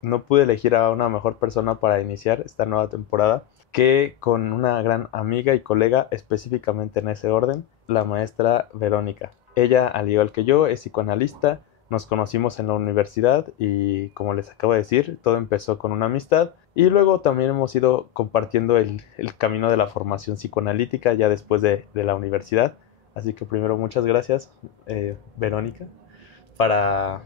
No pude elegir a una mejor persona para iniciar esta nueva temporada que con una gran amiga y colega, específicamente en ese orden, la maestra Verónica. Ella, al igual que yo, es psicoanalista, nos conocimos en la universidad y, como les acabo de decir, todo empezó con una amistad y luego también hemos ido compartiendo el camino de la formación psicoanalítica ya después de la universidad. Así que primero muchas gracias, Verónica, para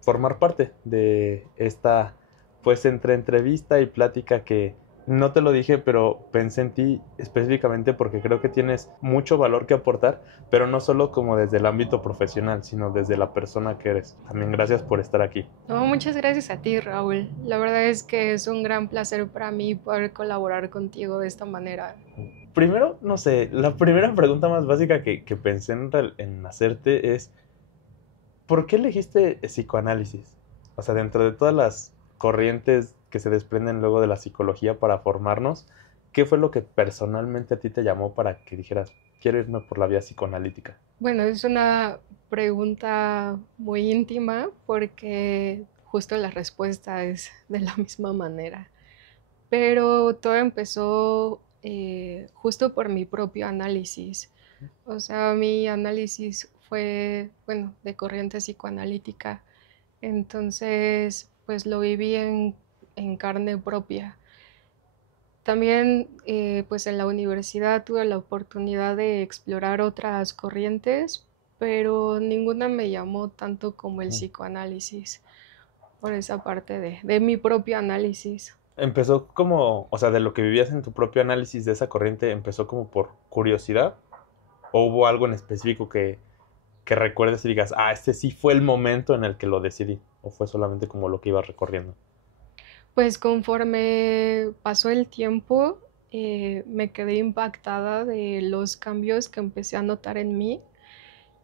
formar parte de esta, pues, entre entrevista y plática que no te lo dije, pero pensé en ti específicamente porque creo que tienes mucho valor que aportar, pero no solo como desde el ámbito profesional, sino desde la persona que eres. También gracias por estar aquí. No, muchas gracias a ti, Raúl. La verdad es que es un gran placer para mí poder colaborar contigo de esta manera. Primero, no sé, la primera pregunta más básica que pensé en hacerte es, ¿por qué elegiste psicoanálisis? O sea, dentro de todas las corrientes que se desprenden luego de la psicología para formarnos, ¿qué fue lo que personalmente a ti te llamó para que dijeras, quiero irme por la vía psicoanalítica? Bueno, es una pregunta muy íntima porque justo la respuesta es de la misma manera. Pero todo empezó justo por mi propio análisis. O sea, mi análisis fue, bueno, de corriente psicoanalítica. Entonces, pues lo viví en carne propia. También, pues en la universidad tuve la oportunidad de explorar otras corrientes, pero ninguna me llamó tanto como el psicoanálisis, por esa parte de mi propio análisis. Empezó como, o sea, de lo que vivías en tu propio análisis de esa corriente, empezó como por curiosidad, o hubo algo en específico que recuerdes y digas, ah, este sí fue el momento en el que lo decidí, o fue solamente como lo que ibas recorriendo. Pues conforme pasó el tiempo, me quedé impactada de los cambios que empecé a notar en mí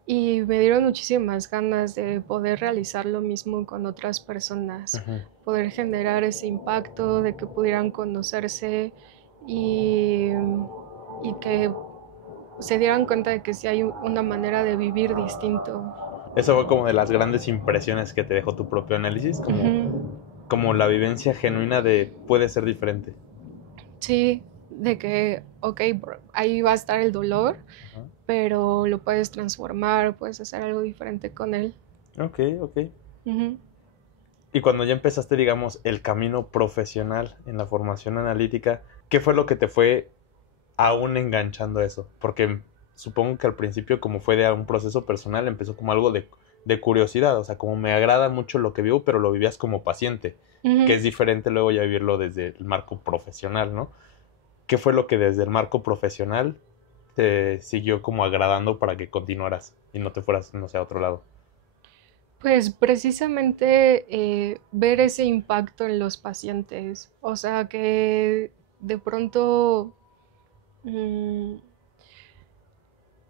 y me dieron muchísimas ganas de poder realizar lo mismo con otras personas, Ujú. poder generar ese impacto, de que pudieran conocerse y, y que se dieran cuenta de que sí hay una manera de vivir distinto. Eso fue como de las grandes impresiones que te dejó tu propio análisis, Ujú. como la vivencia genuina de puede ser diferente. Sí, de que, ok, ahí va a estar el dolor, Ajá. pero lo puedes transformar, puedes hacer algo diferente con él. Ok, ok. Ujú. Y cuando ya empezaste, digamos, el camino profesional en la formación analítica, ¿qué fue lo que te fue aún enganchando eso? Porque supongo que al principio, como fue de un proceso personal, empezó como algo de curiosidad, o sea, como me agrada mucho lo que vivo, pero lo vivías como paciente, que Ujú. es diferente luego ya vivirlo desde el marco profesional, ¿no? ¿Qué fue lo que desde el marco profesional te siguió como agradando para que continuaras y no te fueras, no sé, a otro lado? Pues precisamente ver ese impacto en los pacientes, o sea que de pronto mm,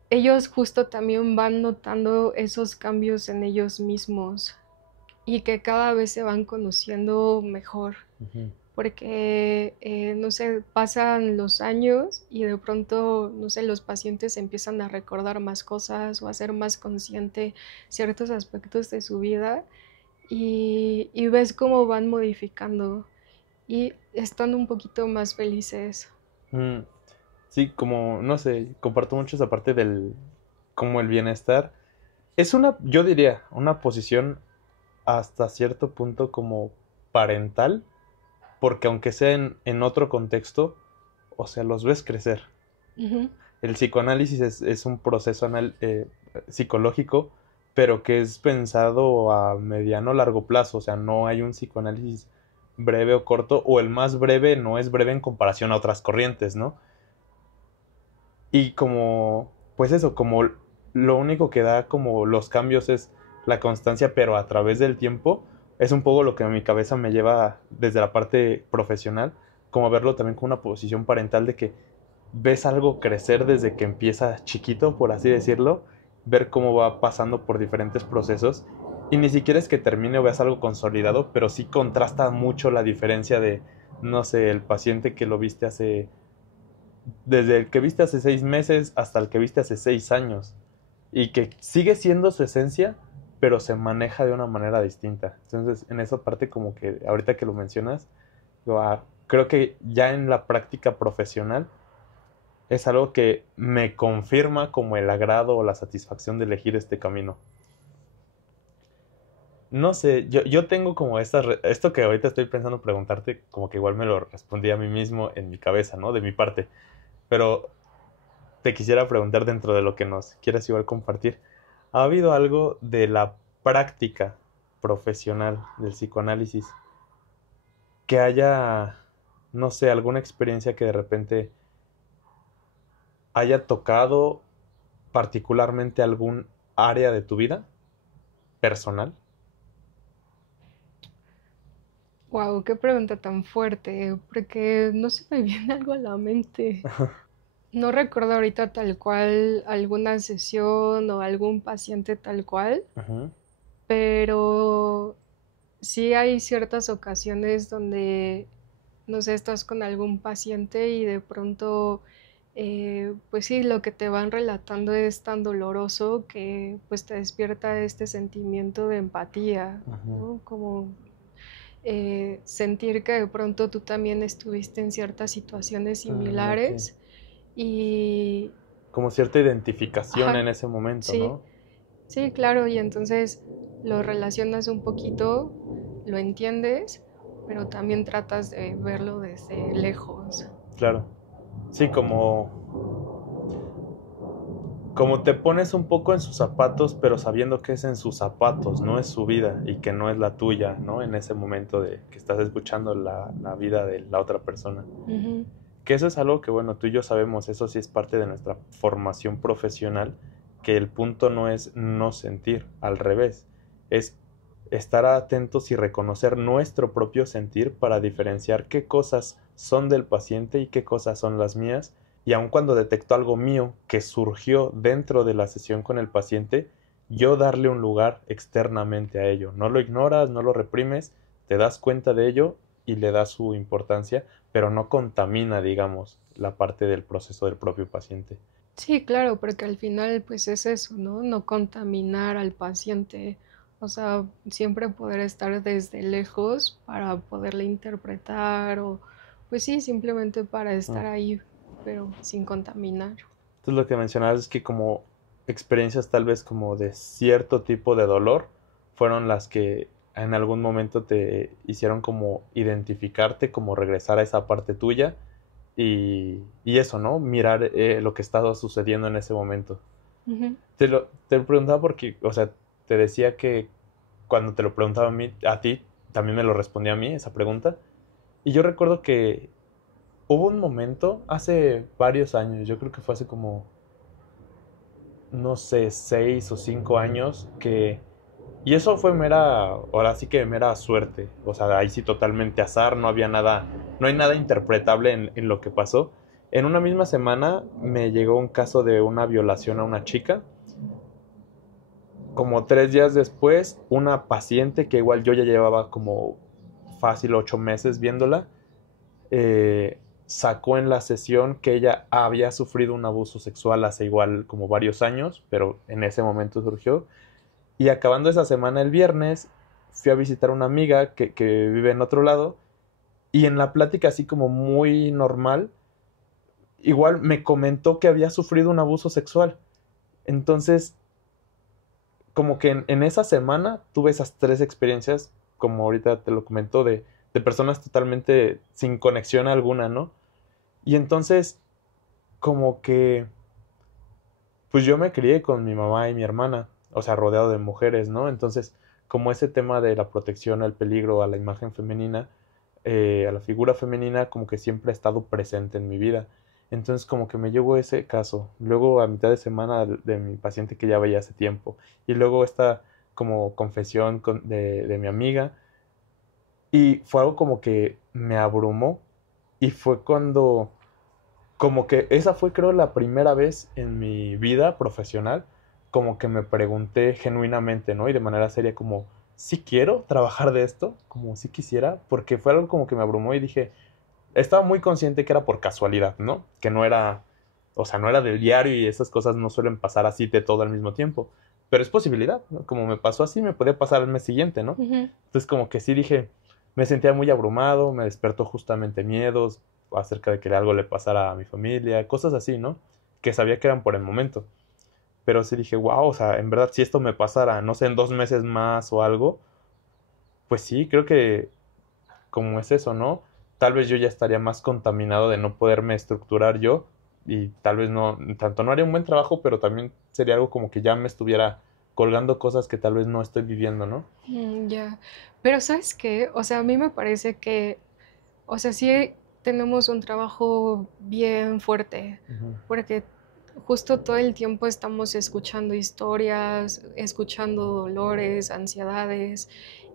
ellos justo también van notando esos cambios en ellos mismos y que cada vez se van conociendo mejor, Ujú. porque, no sé, pasan los años y de pronto, no sé, los pacientes empiezan a recordar más cosas o a ser más consciente ciertos aspectos de su vida y ves cómo van modificando y están un poquito más felices. Mm, sí, como, no sé, comparto mucho esa parte del, como el bienestar. Es una, yo diría, una posición hasta cierto punto como parental, porque aunque sea en otro contexto, o sea, los ves crecer. Ujú. El psicoanálisis es un proceso psicológico, pero que es pensado a mediano o largo plazo, o sea, no hay un psicoanálisis breve o corto, o el más breve no es breve en comparación a otras corrientes, ¿no? Y como, pues eso, como lo único que da como los cambios es la constancia, pero a través del tiempo, es un poco lo que a mi cabeza me lleva desde la parte profesional, como verlo también como una posición parental de que ves algo crecer desde que empieza chiquito, por así decirlo, ver cómo va pasando por diferentes procesos y ni siquiera es que termine o veas algo consolidado, pero sí contrasta mucho la diferencia de, no sé, el paciente que lo viste hace desde el que viste hace 6 meses hasta el que viste hace 6 años. Y que sigue siendo su esencia, pero se maneja de una manera distinta. Entonces, en esa parte como que ahorita que lo mencionas, digo, creo que ya en la práctica profesional es algo que me confirma como el agrado o la satisfacción de elegir este camino. No sé, yo tengo como esto que ahorita estoy pensando preguntarte, como que igual me lo respondí a mí mismo en mi cabeza, ¿no? De mi parte. Pero te quisiera preguntar dentro de lo que nos quieras igual compartir. ¿Ha habido algo de la práctica profesional del psicoanálisis que haya, no sé, alguna experiencia que de repente haya tocado particularmente algún área de tu vida personal? Wow, qué pregunta tan fuerte, porque no se me viene algo a la mente. No recuerdo ahorita tal cual alguna sesión o algún paciente tal cual, Ujú, pero sí hay ciertas ocasiones donde, no sé, estás con algún paciente y de pronto, pues sí, lo que te van relatando es tan doloroso que pues te despierta este sentimiento de empatía, ujú. ¿no? Como sentir que de pronto tú también estuviste en ciertas situaciones Ok. similares y, Como cierta identificación ajá, en ese momento, sí, ¿no? sí, claro, y entonces lo relacionas un poquito, lo entiendes, pero también tratas de verlo desde lejos. Claro. Sí, como te pones un poco en sus zapatos, pero sabiendo que es en sus zapatos, no es su vida y que no es la tuya, ¿no? En ese momento de que estás escuchando la vida de la otra persona. Ujú. Que eso es algo que, bueno, tú y yo sabemos, eso sí es parte de nuestra formación profesional, que el punto no es no sentir, al revés, es estar atentos y reconocer nuestro propio sentir para diferenciar qué cosas son del paciente y qué cosas son las mías, y aun cuando detecto algo mío que surgió dentro de la sesión con el paciente, yo darle un lugar externamente a ello. No lo ignoras, no lo reprimes, te das cuenta de ello y le das su importancia, pero no contamina, digamos, la parte del proceso del propio paciente. Sí, claro, porque al final pues es eso, ¿no? No contaminar al paciente, o sea, siempre poder estar desde lejos para poderle interpretar o pues sí, simplemente para Mm. estar ahí, pero sin contaminar. Entonces lo que mencionabas es que como experiencias tal vez como de cierto tipo de dolor fueron las que en algún momento te hicieron como identificarte, como regresar a esa parte tuya y eso, ¿no? Mirar lo que estaba sucediendo en ese momento. Ujú. Te lo preguntaba porque, o sea, te decía que cuando te lo preguntaba a mí, a ti, también me lo respondía a mí esa pregunta. Y yo recuerdo que hubo un momento hace varios años, yo creo que fue hace como, no sé, 6 o 5 años, que... Y eso fue mera, ahora sí que mera suerte. O sea, ahí sí totalmente azar, no había nada, no hay nada interpretable en lo que pasó. En una misma semana me llegó un caso de una violación a una chica. Como 3 días después, una paciente que igual yo ya llevaba como fácil 8 meses viéndola, sacó en la sesión que ella había sufrido un abuso sexual hace igual como varios años, pero en ese momento surgió. Y acabando esa semana el viernes, fui a visitar a una amiga que vive en otro lado y en la plática así como muy normal, igual me comentó que había sufrido un abuso sexual. Entonces, como que en esa semana tuve esas 3 experiencias, como ahorita te lo comento, de personas totalmente sin conexión alguna, ¿no? Y entonces, como que, pues yo me crié con mi mamá y mi hermana, o sea, rodeado de mujeres, ¿no? Entonces, como ese tema de la protección al peligro, a la imagen femenina, a la figura femenina, como que siempre ha estado presente en mi vida. Entonces, como que me llegó ese caso. Luego, a mitad de semana, de mi paciente que ya veía hace tiempo. Y luego esta, como confesión de mi amiga. Y fue algo como que me abrumó. Y fue cuando como que esa fue creo la primera vez en mi vida profesional como que me pregunté genuinamente, ¿no? Y de manera seria como, ¿sí quiero trabajar de esto? Como si quisiera, porque fue algo como que me abrumó y dije, estaba muy consciente que era por casualidad, ¿no? Que no era, o sea, no era del diario y esas cosas no suelen pasar así de todo al mismo tiempo. pero es posibilidad, ¿no? Como me pasó así, me podía pasar al mes siguiente, ¿no? Ujú. Entonces como que sí dije, me sentía muy abrumado, me despertó justamente miedos acerca de que algo le pasara a mi familia, cosas así, ¿no? Que sabía que eran por el momento. Pero sí dije, wow, o sea, en verdad, si esto me pasara, no sé, en 2 meses más o algo, pues sí, creo que como es eso, ¿no? Tal vez yo ya estaría más contaminado de no poderme estructurar yo y tal vez no, tanto no haría un buen trabajo, pero también sería algo como que ya me estuviera colgando cosas que tal vez no estoy viviendo, ¿no? Ya. Pero ¿sabes qué? O sea, a mí me parece que, o sea, sí tenemos un trabajo bien fuerte, Ujú, porque justo todo el tiempo estamos escuchando historias, escuchando dolores, ansiedades,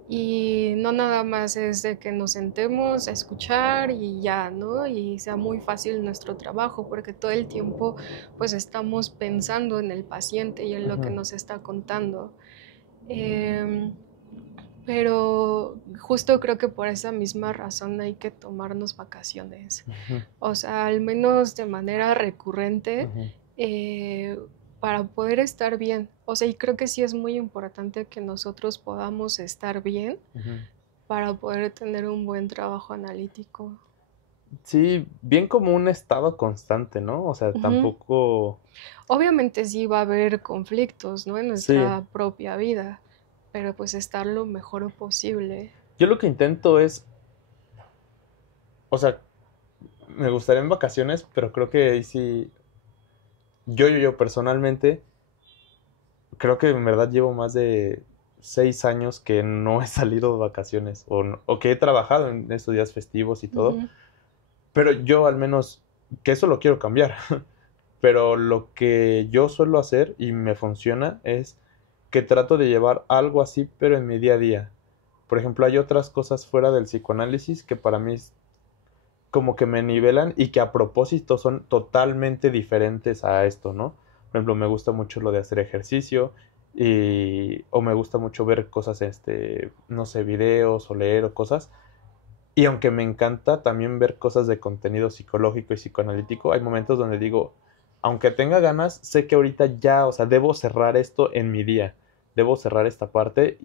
y no nada más es de que nos sentemos a escuchar y ya, ¿no? Y sea muy fácil nuestro trabajo, porque todo el tiempo pues estamos pensando en el paciente y en lo que ujú, nos está contando. Em, pero justo creo que por esa misma razón hay que tomarnos vacaciones. ujú, O sea, al menos de manera recurrente, ujú, eh, para poder estar bien. O sea, y creo que sí es muy importante que nosotros podamos estar bien ujú. para poder tener un buen trabajo analítico. Sí, bien como un estado constante, ¿no? O sea, Ujú. tampoco... Obviamente sí va a haber conflictos, ¿no? En Sí, nuestra propia vida, pero pues estar lo mejor posible. yo lo que intento es, o sea, me gustaría en vacaciones, pero creo que ahí sí, yo personalmente, creo que en verdad llevo más de 6 años que no he salido de vacaciones o que he trabajado en estos días festivos y todo, Ujú, pero yo al menos, que eso lo quiero cambiar, pero lo que yo suelo hacer y me funciona es que trato de llevar algo así, pero en mi día a día. Por ejemplo, hay otras cosas fuera del psicoanálisis que para mí es como que me nivelan y que a propósito son totalmente diferentes a esto, ¿no? Por ejemplo, me gusta mucho lo de hacer ejercicio o me gusta mucho ver cosas, no sé, videos o leer o cosas. Y aunque me encanta también ver cosas de contenido psicológico y psicoanalítico, hay momentos donde digo, aunque tenga ganas, sé que ahorita ya, o sea, debo cerrar esto en mi día, debo cerrar esta parte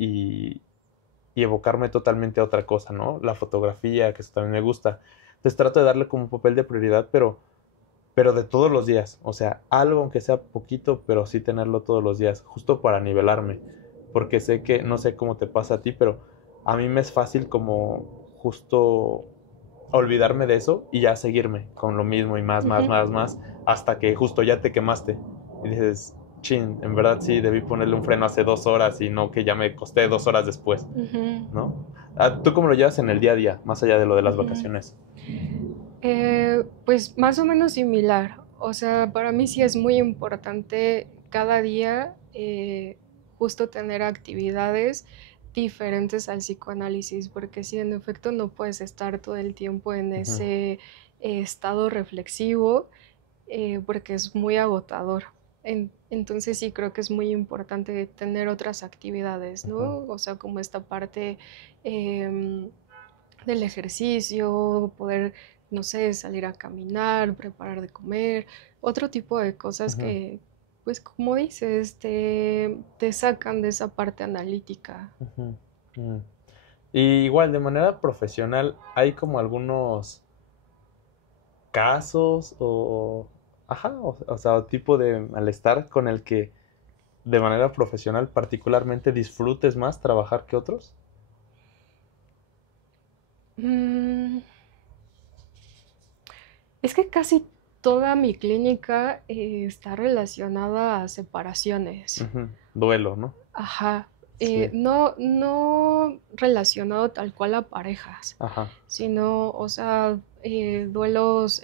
y evocarme totalmente a otra cosa, ¿no? La fotografía, que eso también me gusta. Entonces trato de darle como un papel de prioridad, pero de todos los días. O sea, algo aunque sea poquito, pero sí tenerlo todos los días, justo para nivelarme. Porque sé que, no sé cómo te pasa a ti, pero a mí me es fácil como justo olvidarme de eso y ya seguirme con lo mismo y más, más, ujú, más, más, hasta que justo ya te quemaste. Y dices, chin, en verdad sí, debí ponerle un freno hace 2 horas y no que ya me costé 2 horas después, ujú, ¿no? Ah, ¿tú cómo lo llevas en el día a día, más allá de lo de las ujú. vacaciones? Pues más o menos similar. O sea, para mí sí es muy importante cada día justo tener actividades diferentes al psicoanálisis, porque si en efecto no puedes estar todo el tiempo en Ujú, ese estado reflexivo, porque es muy agotador. Entonces sí creo que es muy importante tener otras actividades, ujú, ¿no? O sea, como esta parte em, del ejercicio, poder, no sé, salir a caminar, preparar de comer, otro tipo de cosas ujú, que, pues como dices, te sacan de esa parte analítica. ujú, ujú. Y igual, de manera profesional, hay como algunos casos ajá, o sea, tipo de malestar con el que de manera profesional particularmente disfrutes más trabajar que otros. Mm, es que casi toda mi clínica está relacionada a separaciones. Ujú, duelo, ¿no? Ajá. Sí, No relacionado tal cual a parejas, ajá, sino, o sea, duelos,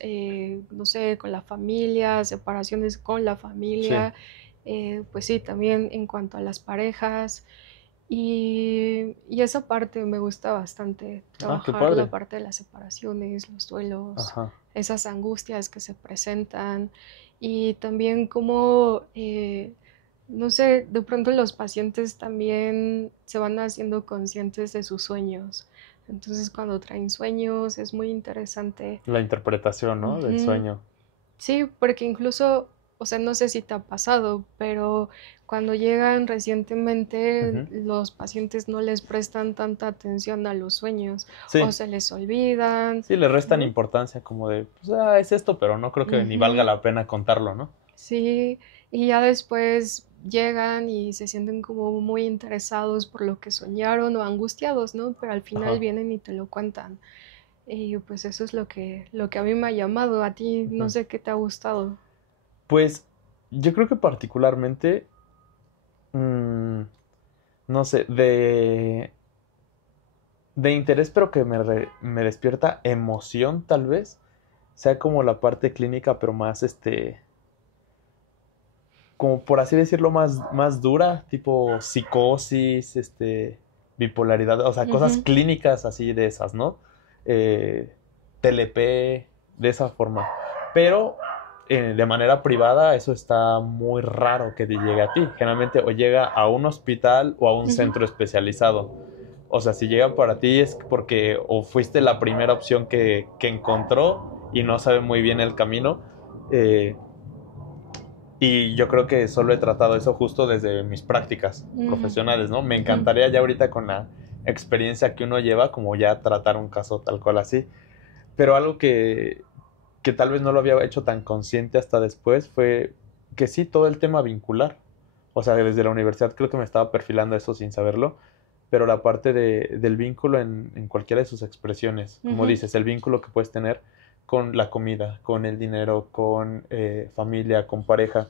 no sé, con la familia, separaciones con la sí. familia, pues sí, también en cuanto a las parejas. Y esa parte me gusta bastante, Ah, qué trabajar la padre. parte de las separaciones, los duelos, Ajá. esas angustias que se presentan y también cómo, no sé, de pronto los pacientes también se van haciendo conscientes de sus sueños. Entonces cuando traen sueños es muy interesante. La interpretación, ¿no? Del Ujú. sueño. Sí, porque incluso, o sea, no sé si te ha pasado, pero cuando llegan recientemente, Ujú. los pacientes no les prestan tanta atención a los sueños o Sí, se les olvidan, sí, le restan ¿no? importancia como de, pues, es esto, pero no creo que ni valga Ujú. la pena contarlo, ¿no? Sí, y ya después llegan y se sienten como muy interesados por lo que soñaron o angustiados, ¿no? Pero al final Ajá. vienen y te lo cuentan. Y pues eso es lo que a mí me ha llamado. A ti no Ujú. sé qué te ha gustado. Pues yo creo que particularmente, mm, no sé, de interés, pero que me despierta emoción tal vez, sea como la parte clínica, pero más, como por así decirlo, más dura, tipo psicosis, bipolaridad, o sea, cosas Ujú, clínicas así de esas, ¿no? Eh, TLP, de esa forma. Pero de manera privada, eso está muy raro que te llegue a ti. Generalmente o llega a un hospital o a un ujú. centro especializado. O sea, si llega para ti es porque o fuiste la primera opción que encontró y no sabe muy bien el camino. eh, y yo creo que solo he tratado eso justo desde mis prácticas Mm, profesionales, ¿no? Me ujú, encantaría ya ahorita con la experiencia que uno lleva, como ya tratar un caso tal cual así. Pero algo que tal vez no lo había hecho tan consciente hasta después fue que sí, todo el tema vincular. O sea, desde la universidad creo que me estaba perfilando eso sin saberlo, pero la parte del vínculo en cualquiera de sus expresiones, como ujú, dices, el vínculo que puedes tener con la comida, con el dinero, con familia, con pareja.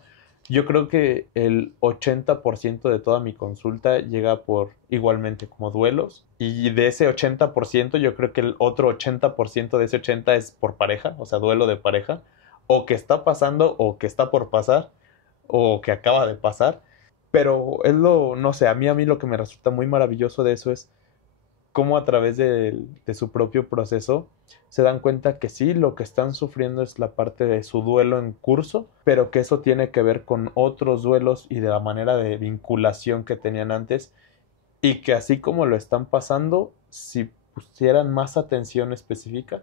Yo creo que el 80% de toda mi consulta llega por igualmente como duelos y de ese 80% yo creo que el otro 80% de ese 80 es por pareja, o sea, duelo de pareja, o que está pasando o que está por pasar o que acaba de pasar. Pero es lo, no sé, a mí lo que me resulta muy maravilloso de eso es cómo a través de su propio proceso se dan cuenta que sí, lo que están sufriendo es la parte de su duelo en curso, pero que eso tiene que ver con otros duelos y de la manera de vinculación que tenían antes y que así como lo están pasando, si pusieran más atención específica,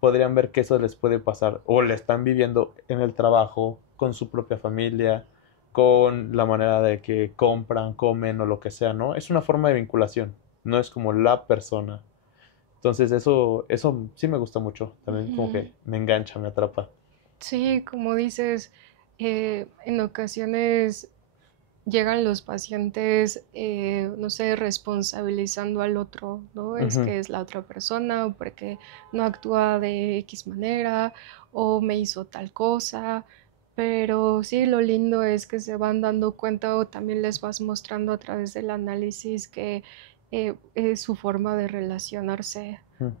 podrían ver que eso les puede pasar o le están viviendo en el trabajo, con su propia familia, con la manera de que compran, comen o lo que sea, ¿no? Es una forma de vinculación, no es como la persona. Entonces eso sí me gusta mucho, también como ujú. que me engancha, me atrapa. Sí, como dices, en ocasiones llegan los pacientes, no sé, responsabilizando al otro, ¿no? Es Ujú. que es la otra persona, o porque no actúa de X manera, o me hizo tal cosa. Pero sí, lo lindo es que se van dando cuenta o también les vas mostrando a través del análisis que es su forma de relacionarse. Ujú.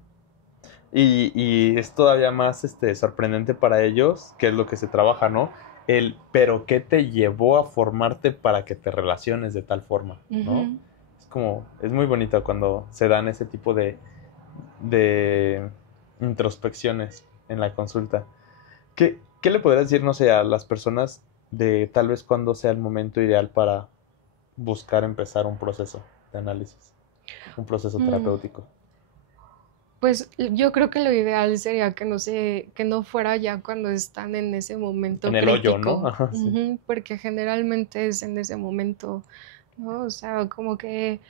Y es todavía más sorprendente para ellos, que es lo que se trabaja, ¿no? El, pero ¿qué te llevó a formarte para que te relaciones de tal forma, ¿no? Ujú. Es como, es muy bonito cuando se dan ese tipo de introspecciones en la consulta. ¿Qué le podrías decir, no sé, a las personas de tal vez cuándo sea el momento ideal para buscar empezar un proceso de análisis, un proceso Mm. terapéutico? Pues yo creo que lo ideal sería que no fuera ya cuando están en ese En momento el hoyo, ¿no? crítico, Ajá, sí. ujú, porque generalmente es en ese momento, ¿no? O sea, como que,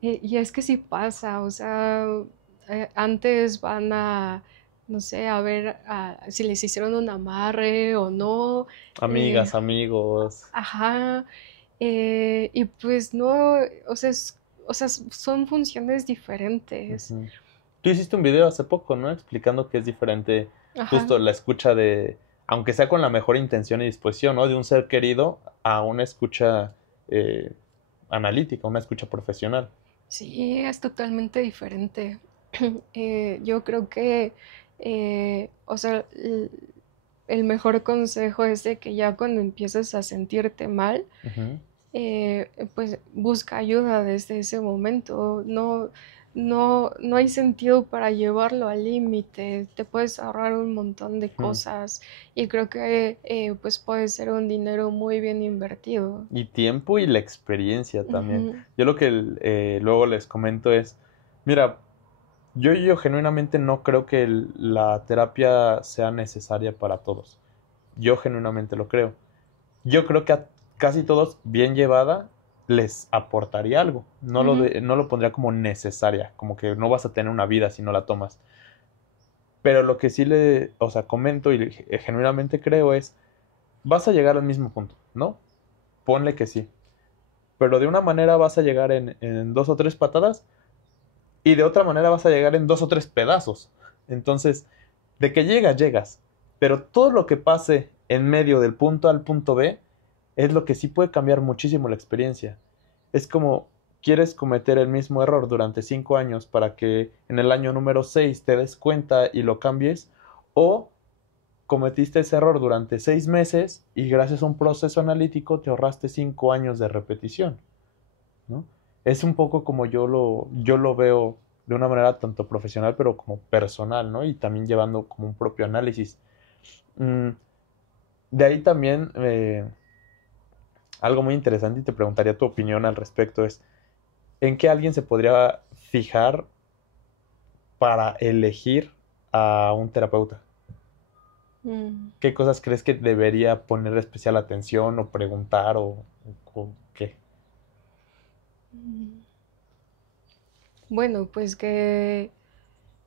y es que sí pasa, o sea, antes van a, no sé, a ver si les hicieron un amarre o no, eh, Amigas, amigos. ajá, y pues no, o sea, o sea, son funciones diferentes, Ujú. Tú hiciste un video hace poco, ¿no? Explicando que es diferente ajá. justo la escucha de, aunque sea con la mejor intención y disposición, ¿no? De un ser querido a una escucha eh, analítica, una escucha profesional. Sí, es totalmente diferente. Yo creo que, o sea, el mejor consejo es de que ya cuando empieces a sentirte mal, Ujú. pues busca ayuda desde ese momento. No hay sentido para llevarlo al límite. Te puedes ahorrar un montón de Ujú. cosas y creo que pues puede ser un dinero muy bien invertido. Y tiempo y la experiencia también. Ujú, Yo lo que luego les comento es, mira, yo genuinamente no creo que la terapia sea necesaria para todos. Yo genuinamente lo creo. Yo creo que a casi todos, bien llevada, les aportaría algo. Ujú. No lo pondría como necesaria, como que no vas a tener una vida si no la tomas. Pero lo que sí o sea, comento y genuinamente creo es, vas a llegar al mismo punto, ¿no? Ponle que sí. Pero de una manera vas a llegar en dos o tres patadas y de otra manera vas a llegar en dos o tres pedazos. Entonces, de que llegas, llegas. Pero todo lo que pase en medio del punto A al punto B es lo que sí puede cambiar muchísimo la experiencia. Es como quieres cometer el mismo error durante 5 años para que en el año número 6 te des cuenta y lo cambies, o cometiste ese error durante 6 meses y gracias a un proceso analítico te ahorraste 5 años de repetición, ¿no? Es un poco como yo lo veo de una manera tanto profesional pero como personal, ¿no? Y también llevando como un propio análisis. Mm, de ahí también algo muy interesante y te preguntaría tu opinión al respecto es, ¿en qué alguien se podría fijar para elegir a un terapeuta? Mm. ¿Qué cosas crees que debería poner especial atención o preguntar o qué? Mm. Bueno, pues que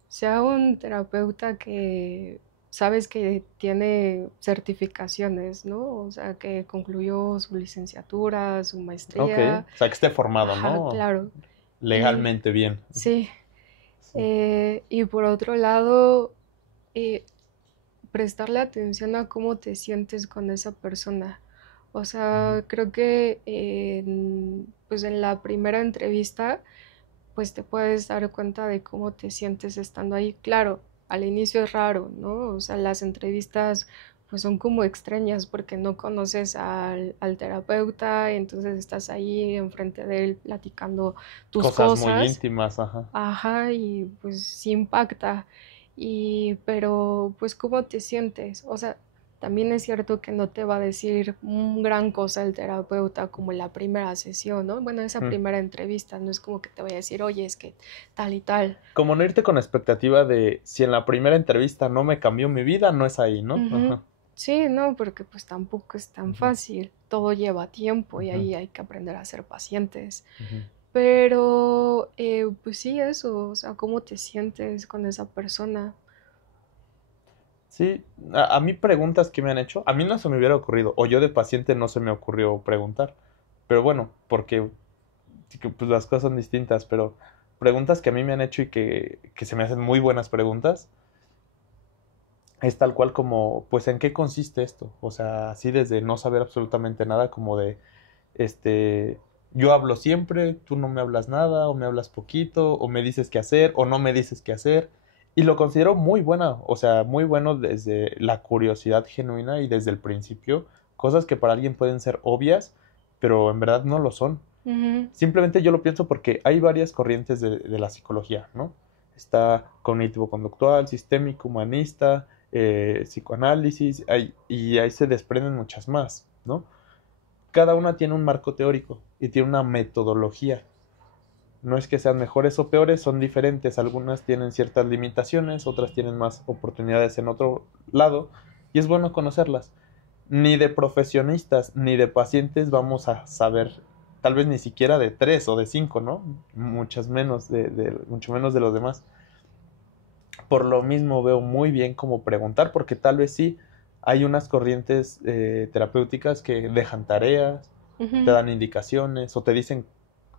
sea un terapeuta que sabes que tiene certificaciones, ¿no? O sea, que concluyó su licenciatura, su Ok, maestría. o sea, que esté formado, Ajá, ¿no? claro. Y Legalmente bien. sí. Sí. Y por otro lado, eh, prestarle atención a cómo te sientes con esa persona. O Ujú. sea, creo que pues en la primera entrevista pues te puedes dar cuenta de cómo te sientes estando ahí. Claro, al inicio es raro, ¿no? O sea, las entrevistas pues son como extrañas porque no conoces al terapeuta, entonces estás ahí enfrente de él platicando tus Cosas muy cosas, íntimas, ajá. ajá, y pues sí impacta. Pero pues ¿cómo te sientes? O sea, también es cierto que no te va a decir gran cosa el terapeuta como en la primera sesión, ¿no? Bueno, esa Mm. primera entrevista no es como que te vaya a decir, oye, es que tal y tal. Como no irte con expectativa de si en la primera entrevista no me cambió mi vida, no es ahí, ¿no? Ujú. Ajá. Sí, no, porque pues tampoco es tan Ujú, fácil. Todo lleva tiempo y ujú, ahí hay que aprender a ser pacientes. ujú. Pero, pues sí, eso, o sea, ¿cómo te sientes con esa persona? Sí, a mí preguntas que me han hecho, a mí no se me hubiera ocurrido, o yo de paciente no se me ocurrió preguntar, pero bueno, porque sí que, pues, las cosas son distintas, pero preguntas que a mí me han hecho y que se me hacen muy buenas preguntas, es tal cual como, pues, ¿en qué consiste esto? O sea, así desde no saber absolutamente nada, como de, este, yo hablo siempre, tú no me hablas nada, o me hablas poquito, o me dices qué hacer, o no me dices qué hacer. Y lo considero muy buena, o sea, muy bueno desde la curiosidad genuina y desde el principio, cosas que para alguien pueden ser obvias, pero en verdad no lo son. Ujú. Simplemente yo lo pienso porque hay varias corrientes de la psicología, ¿no? Está cognitivo-conductual, sistémico, humanista, psicoanálisis, y ahí se desprenden muchas más, ¿no? Cada una tiene un marco teórico y tiene una metodología. No es que sean mejores o peores, son diferentes. Algunas tienen ciertas limitaciones, otras tienen más oportunidades en otro lado, y es bueno conocerlas. Ni de profesionistas ni de pacientes vamos a saber, tal vez ni siquiera de tres o de cinco, ¿no? Muchas menos mucho menos de los demás. Por lo mismo veo muy bien cómo preguntar, porque tal vez sí hay unas corrientes terapéuticas que dejan tareas, te Ujú. dan indicaciones o te dicen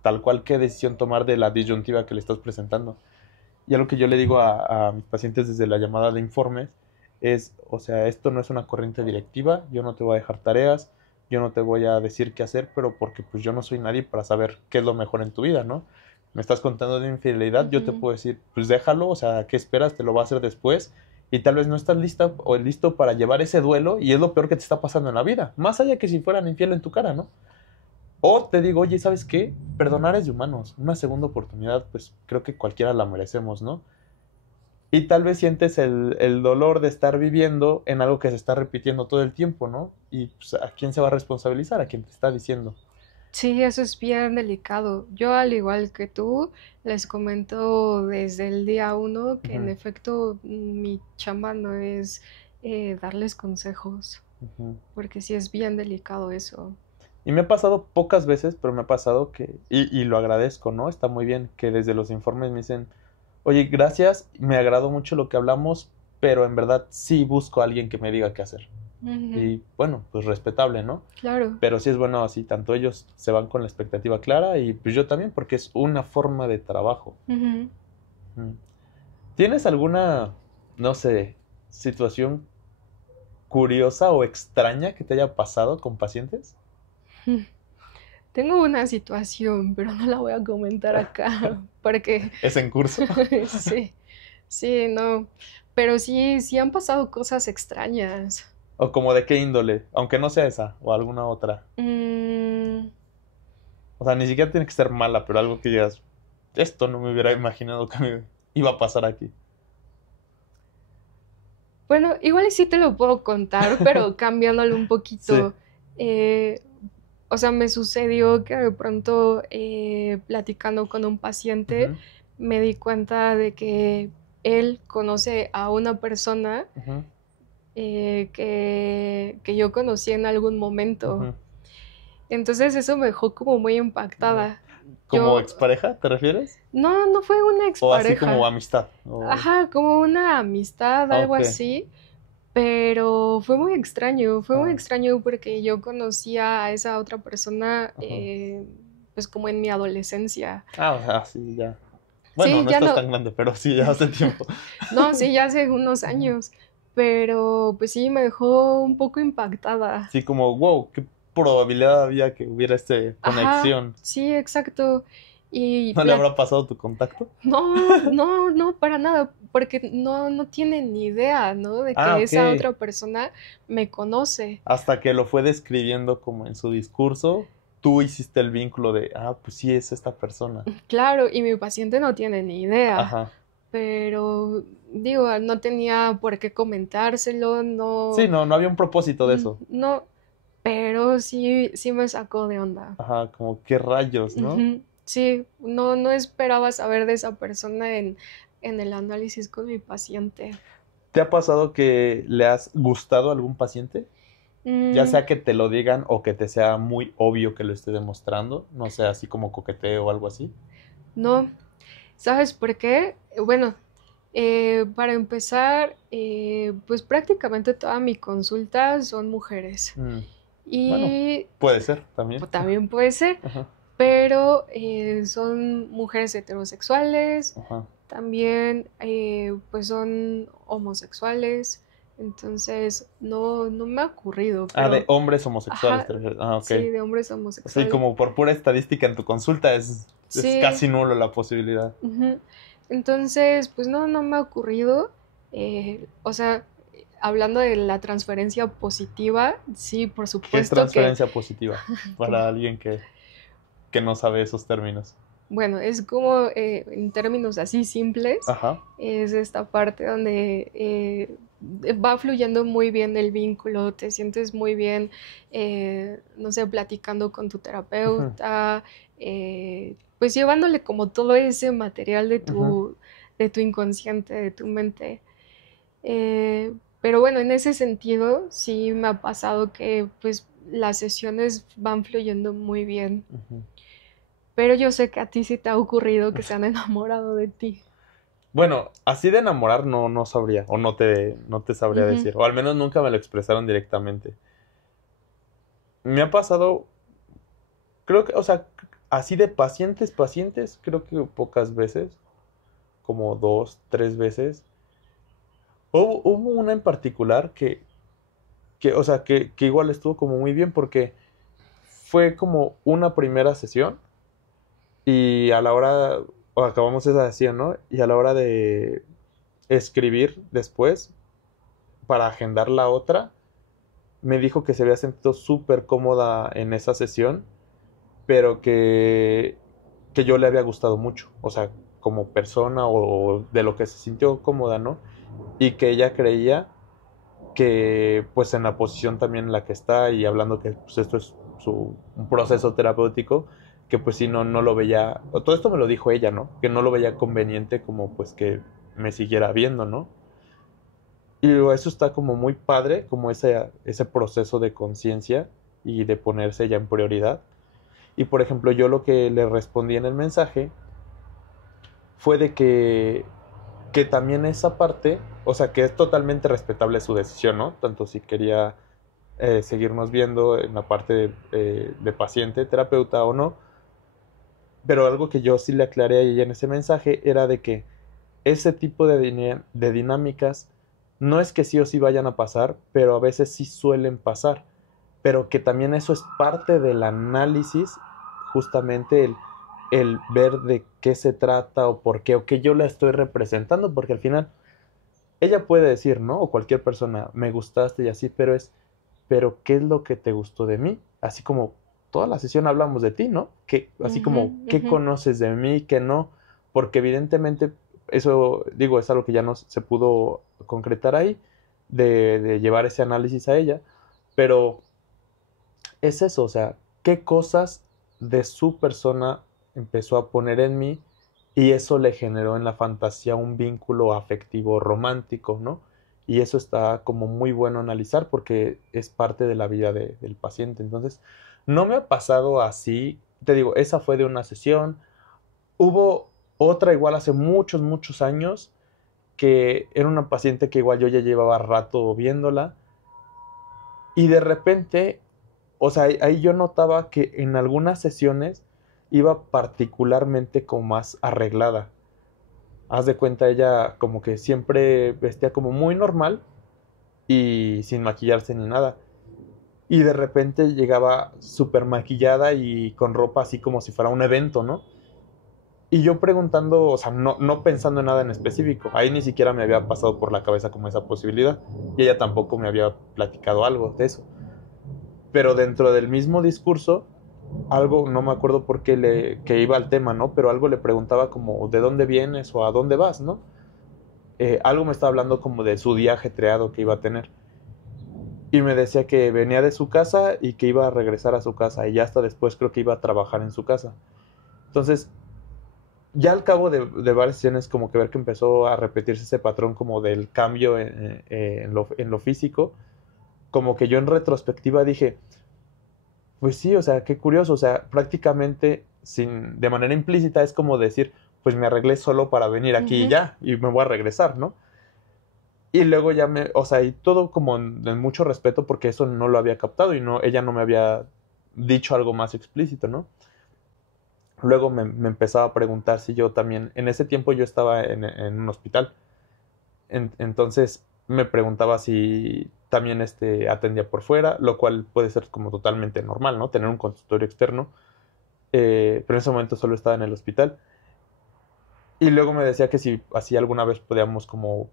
tal cual qué decisión tomar de la disyuntiva que le estás presentando. Y algo que yo le digo a mis pacientes desde la llamada de informes es, o sea, esto no es una corriente directiva, yo no te voy a dejar tareas, yo no te voy a decir qué hacer, pero porque pues yo no soy nadie para saber qué es lo mejor en tu vida, ¿no? Me estás contando de infidelidad, yo te Ujú. puedo decir, pues déjalo, o sea, ¿qué esperas? Te lo va a hacer después y tal vez no estás lista o listo para llevar ese duelo y es lo peor que te está pasando en la vida, más allá que si fueran infiel en tu cara, ¿no? O te digo, oye, ¿sabes qué? Perdonar es de humanos. Una segunda oportunidad, pues creo que cualquiera la merecemos, ¿no? Y tal vez sientes el dolor de estar viviendo en algo que se está repitiendo todo el tiempo, ¿no? Y pues, ¿a quién se va a responsabilizar? ¿A quién te está diciendo? Sí, eso es bien delicado. Yo, al igual que tú, les comento desde el día uno que en Ujú, efecto mi chamba no es darles consejos. Ujú. porque sí es bien delicado eso. Y me ha pasado pocas veces, pero me ha pasado que, y lo agradezco, ¿no? Está muy bien que desde los informes me dicen, oye, gracias, me agradó mucho lo que hablamos, pero en verdad sí busco a alguien que me diga qué hacer. Ujú, Y bueno, pues respetable, ¿no? claro. Pero sí es bueno así, tanto ellos se van con la expectativa clara y pues yo también, porque es una forma de trabajo. Ujú. Mm. ¿Tienes alguna, no sé, situación curiosa o extraña que te haya pasado con pacientes? Tengo una situación, pero no la voy a comentar acá, porque ¿Es en curso? sí, sí, no, pero sí, sí han pasado cosas extrañas. ¿O como de qué índole? Aunque no sea esa o alguna otra. Mm, O sea, ni siquiera tiene que ser mala, pero algo que digas, esto no me hubiera imaginado que me iba a pasar aquí. bueno, igual y sí te lo puedo contar, pero cambiándolo un Sí. poquito. Eh, o sea, me sucedió que de pronto platicando con un paciente Ujú, me di cuenta de que él conoce a una persona ujú, que yo conocí en algún momento. ujú. Entonces eso me dejó como muy No. impactada. ¿Como Yo, expareja, te refieres? no, no fue una ¿O así como expareja. amistad? O... Ajá, como una amistad, Ah, algo ok. así. Pero fue muy Ah, extraño porque yo conocía a esa otra persona ajá. pues como en mi adolescencia. Ah, o sea, sí, ya. Bueno, Sí, no ya estás no, tan grande, pero sí, ya hace tiempo. no, sí, ya hace unos Ujú. años, pero pues sí, me dejó un poco impactada. Sí, como, wow, qué probabilidad había que hubiera esta Ajá, conexión. sí, exacto. Y ¿No le habrá pasado tu contacto? no, no, no, para nada, porque no, no tienen ni idea, ¿no? De Ah, que ok. esa otra persona me conoce. Hasta que lo fue describiendo como en su discurso, tú hiciste el vínculo de, ah, pues sí es esta persona. Claro, y mi paciente no tiene ni idea, Ajá. pero digo, no tenía por qué comentárselo, Sí, no, no, no había un propósito de eso. no, pero sí, sí me sacó de onda. Ajá, como qué rayos, ¿no? Ujú, sí, no, no esperaba saber de esa persona en el análisis con mi paciente. ¿Te ha pasado que le has gustado a algún paciente? Ya Mm, sea que te lo digan o que te sea muy obvio que lo esté demostrando, no sé, así como coqueteo o algo así. no, ¿sabes por qué? Bueno, para empezar, pues prácticamente toda mi consulta son mujeres Mm, bueno, y puede ser también. pues, también puede ser, Ajá, pero son mujeres heterosexuales, ajá. también pues son homosexuales, entonces no, no me ha ocurrido, Ah, de pero hombres homosexuales, ajá, te refieres. Ah, ok. sí, de hombres Así homosexuales. como por pura estadística en tu consulta es Sí, casi nulo la posibilidad. ujú. Entonces, pues no, no me ha ocurrido. O sea, hablando de la transferencia positiva, sí, por ¿Qué es supuesto transferencia positiva que para alguien que no sabe esos términos? bueno, es como en términos así simples, Ajá. es esta parte donde va fluyendo muy bien el vínculo, te sientes muy bien, no sé, platicando con tu Ujú, terapeuta, pues llevándole como todo ese material ujú. de tu inconsciente, de tu mente. Pero bueno, en ese sentido sí me ha pasado que pues las sesiones van fluyendo muy bien. Ujú. Pero yo sé que a ti sí te ha ocurrido que se han enamorado de ti. Bueno, así de enamorar no, no sabría, o no te sabría Ujú, decir, o al menos nunca me lo expresaron directamente. Me ha pasado, creo que, o sea, así de pacientes, creo que pocas veces, como dos, tres veces. Hubo una en particular o sea, que igual estuvo como muy bien porque fue como una primera sesión y a la hora, o acabamos esa sesión, ¿no? Y a la hora de escribir después para agendar la otra, me dijo que se había sentido súper cómoda en esa sesión, pero que yo le había gustado mucho, o sea, como persona o de lo que se sintió cómoda, ¿no? Y que ella creía que pues en la posición también en la que está y hablando que pues, esto es un proceso terapéutico, que pues sí, no, no lo veía, todo esto me lo dijo ella, ¿no? Que no lo veía conveniente como pues que me siguiera viendo, ¿no? Y eso está como muy padre, como ese proceso de conciencia y de ponerse ya en prioridad. Y por ejemplo, yo lo que le respondí en el mensaje fue de que también esa parte, o sea, que es totalmente respetable su decisión, ¿no? Tanto si quería seguirnos viendo en la parte de paciente, terapeuta o no. Pero algo que yo sí le aclaré a ella en ese mensaje era de que ese tipo de dinámicas no es que sí o sí vayan a pasar, pero a veces sí suelen pasar. Pero que también eso es parte del análisis, justamente el ver de qué se trata o por qué, o qué yo la estoy representando, porque al final ella puede decir, ¿no? O cualquier persona, me gustaste y así, pero ¿qué es lo que te gustó de mí? Así como toda la sesión hablamos de ti, ¿no? Que, así Ujú, como, ¿qué ujú. conoces de mí? ¿Qué no? Porque evidentemente, eso, digo, es algo que ya no se pudo concretar ahí, de llevar ese análisis a ella, pero es eso, o sea, ¿qué cosas de su persona empezó a poner en mí y eso le generó en la fantasía un vínculo afectivo romántico, ¿no? Y eso está como muy bueno analizar porque es parte de la vida del paciente. Entonces, no me ha pasado así, te digo, esa fue de una sesión. Hubo otra igual hace muchos, muchos años que era una paciente que igual yo ya llevaba rato viéndola y de repente, o sea, ahí yo notaba que en algunas sesiones iba particularmente como más arreglada. Haz de cuenta, ella como que siempre vestía como muy normal y sin maquillarse ni nada. Y de repente llegaba súper maquillada y con ropa así como si fuera un evento, ¿no? Y yo preguntando, o sea, no pensando en nada en específico. Ahí ni siquiera me había pasado por la cabeza como esa posibilidad. Y ella tampoco me había platicado algo de eso. Pero dentro del mismo discurso, algo, no me acuerdo por qué que iba al tema, ¿no? Pero algo le preguntaba como, ¿de dónde vienes o a dónde vas, ¿no? Algo me estaba hablando como de su día ajetreado que iba a tener. Y me decía que venía de su casa y que iba a regresar a su casa. Y ya hasta después creo que iba a trabajar en su casa. Entonces, ya al cabo de varias sesiones, como que ver que empezó a repetirse ese patrón como del cambio en lo físico, como que yo en retrospectiva dije, pues sí, o sea, qué curioso, o sea, prácticamente de manera implícita es como decir, pues me arreglé solo para venir aquí y Ujú. ya, y me voy a regresar, ¿no? Y luego ya o sea, y todo como en mucho respeto porque eso no lo había captado y no, ella no me había dicho algo más explícito, ¿no? Luego me empezaba a preguntar si yo también, en ese tiempo yo estaba en un hospital, entonces me preguntaba si también atendía por fuera, lo cual puede ser como totalmente normal, ¿no? Tener un consultorio externo, pero en ese momento solo estaba en el hospital. Y luego me decía que si así alguna vez podíamos como,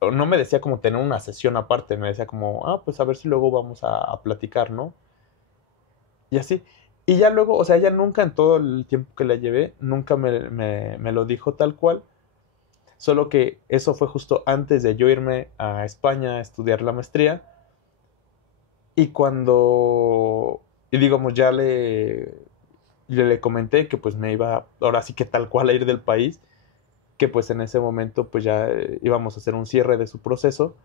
no me decía como tener una sesión aparte, me decía como, ah, pues a ver si luego vamos a platicar, ¿no? Y así. Y ya luego, o sea, ella nunca en todo el tiempo que la llevé, nunca me lo dijo tal cual, solo que eso fue justo antes de yo irme a España a estudiar la maestría. Y cuando, y digamos, ya le comenté que pues me iba, ahora sí que tal cual a ir del país, que pues en ese momento pues ya íbamos a hacer un cierre de su proceso.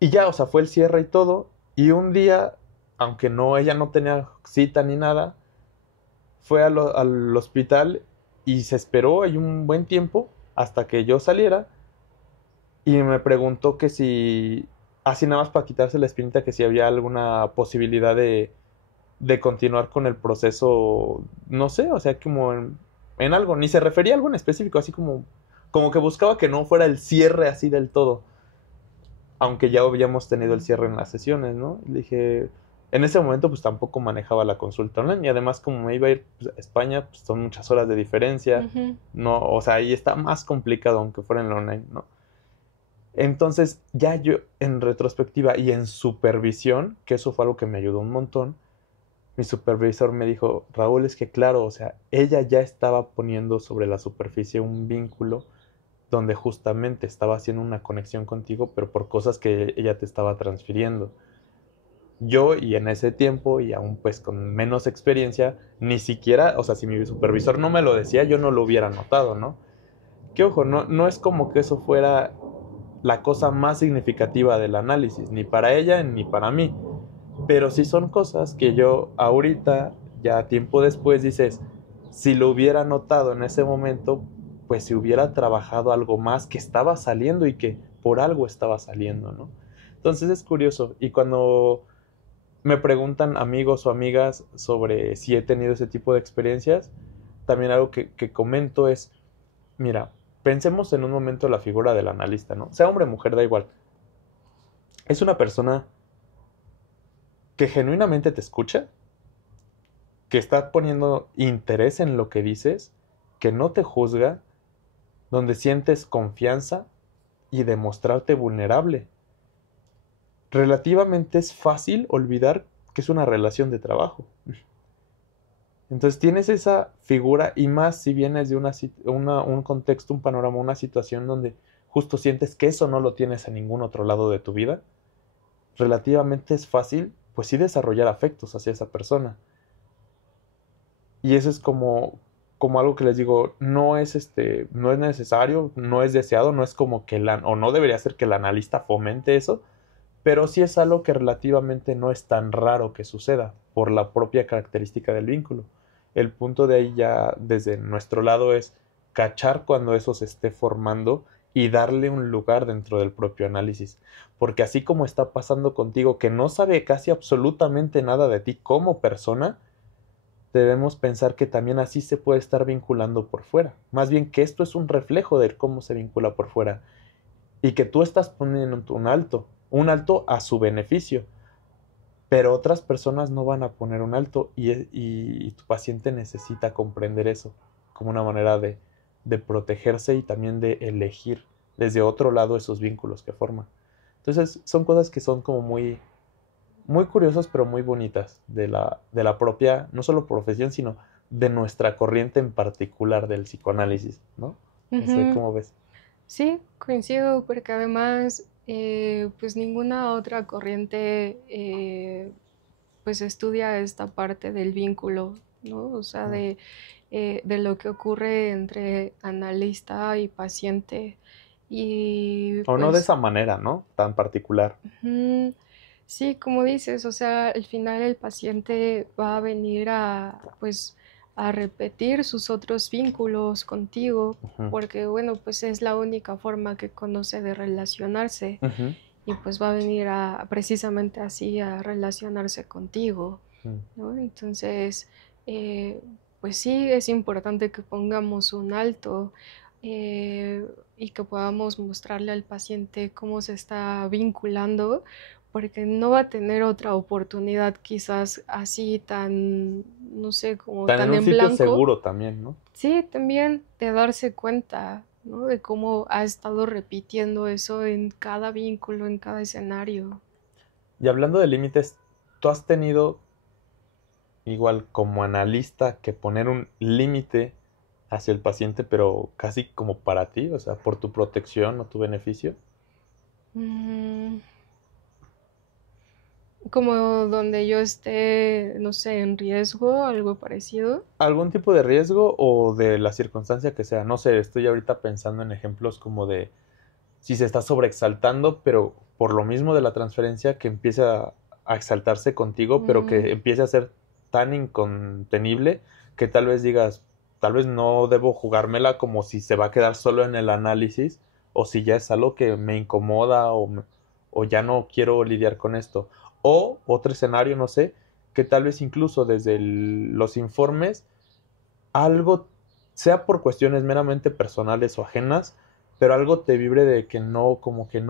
Y ya, o sea, fue el cierre y todo. Y un día, aunque no, ella no tenía cita ni nada, fue al hospital y se esperó ahí un buen tiempo hasta que yo saliera y me preguntó que si, así nada más para quitarse la espinita, que si había alguna posibilidad de continuar con el proceso, no sé, o sea, como en algo, ni se refería a algo en específico, así como que buscaba que no fuera el cierre así del todo, aunque ya habíamos tenido el cierre en las sesiones, ¿no? Le dije, en ese momento pues tampoco manejaba la consulta online y además como me iba a ir pues, a España, pues son muchas horas de diferencia, Ujú. no, o sea, ahí está más complicado aunque fuera en la online, ¿no? Entonces, ya yo en retrospectiva y en supervisión, que eso fue algo que me ayudó un montón, mi supervisor me dijo, Raúl, es que claro, o sea, ella ya estaba poniendo sobre la superficie un vínculo donde justamente estaba haciendo una conexión contigo, pero por cosas que ella te estaba transfiriendo. Yo, y en ese tiempo, y aún pues con menos experiencia, ni siquiera, o sea, si mi supervisor no me lo decía, yo no lo hubiera notado, ¿no? Que ojo, no es como que eso fuera la cosa más significativa del análisis, ni para ella ni para mí. Pero sí son cosas que yo ahorita, ya tiempo después, dices, si lo hubiera notado en ese momento, pues si hubiera trabajado algo más que estaba saliendo y que por algo estaba saliendo, ¿no? Entonces es curioso. Y cuando me preguntan amigos o amigas sobre si he tenido ese tipo de experiencias, también algo que comento es, mira, pensemos en un momento la figura del analista, ¿no? Sea hombre o mujer, da igual. Es una persona que genuinamente te escucha, que está poniendo interés en lo que dices, que no te juzga, donde sientes confianza y demostrarte vulnerable. Relativamente es fácil olvidar que es una relación de trabajo. Entonces tienes esa figura y más si vienes de un contexto, un panorama, una situación donde justo sientes que eso no lo tienes en ningún otro lado de tu vida, relativamente es fácil, pues sí desarrollar afectos hacia esa persona. Y eso es como algo que les digo, no es necesario, no es deseado, no es como que o no debería ser que el analista fomente eso, pero sí es algo que relativamente no es tan raro que suceda por la propia característica del vínculo. El punto de ahí ya desde nuestro lado es cachar cuando eso se esté formando y darle un lugar dentro del propio análisis. Porque así como está pasando contigo, que no sabe casi absolutamente nada de ti como persona, debemos pensar que también así se puede estar vinculando por fuera. Más bien que esto es un reflejo de cómo se vincula por fuera y que tú estás poniendo un alto a su beneficio, pero otras personas no van a poner un alto y tu paciente necesita comprender eso como una manera de protegerse y también de elegir desde otro lado esos vínculos que forman. Entonces son cosas que son como muy, muy curiosas pero muy bonitas de la propia, no solo profesión, sino de nuestra corriente en particular del psicoanálisis, ¿no? No sé Ujú. cómo ves. Sí, coincido porque además, pues ninguna otra corriente pues estudia esta parte del vínculo, ¿no? O sea, Mm. de lo que ocurre entre analista y paciente. Y O no de pues, esa manera, ¿no? Tan particular. ujú, sí, como dices, o sea, al final el paciente va a venir pues, a repetir sus otros vínculos contigo, Ujú, porque, bueno, pues es la única forma que conoce de relacionarse ujú, y pues va a venir precisamente así a relacionarse contigo, ujú. ¿no? Entonces, eh, pues sí, es importante que pongamos un alto eh, y que podamos mostrarle al paciente cómo se está vinculando, porque no va a tener otra oportunidad quizás así tan, no sé, como Están en tan un en sitio blanco. seguro también, ¿no? Sí, también de darse cuenta, ¿no? De cómo ha estado repitiendo eso en cada vínculo, en cada escenario. Y hablando de límites, ¿tú has tenido igual como analista que poner un límite hacia el paciente, pero casi como para ti, o sea, por tu protección o tu beneficio? Mm, como donde yo esté, no sé, en riesgo, algo parecido. ¿Algún tipo de riesgo o de la circunstancia que sea? No sé, estoy ahorita pensando en ejemplos como de si se está sobreexaltando, pero por lo mismo de la transferencia que empieza a exaltarse contigo, pero Mm, que empiece a ser tan incontenible que tal vez digas, tal vez no debo jugármela como si se va a quedar solo en el análisis o si ya es algo que me incomoda o ya no quiero lidiar con esto. O otro escenario, no sé, que tal vez incluso desde los informes algo, sea por cuestiones meramente personales o ajenas, pero algo te vibre de que no, como que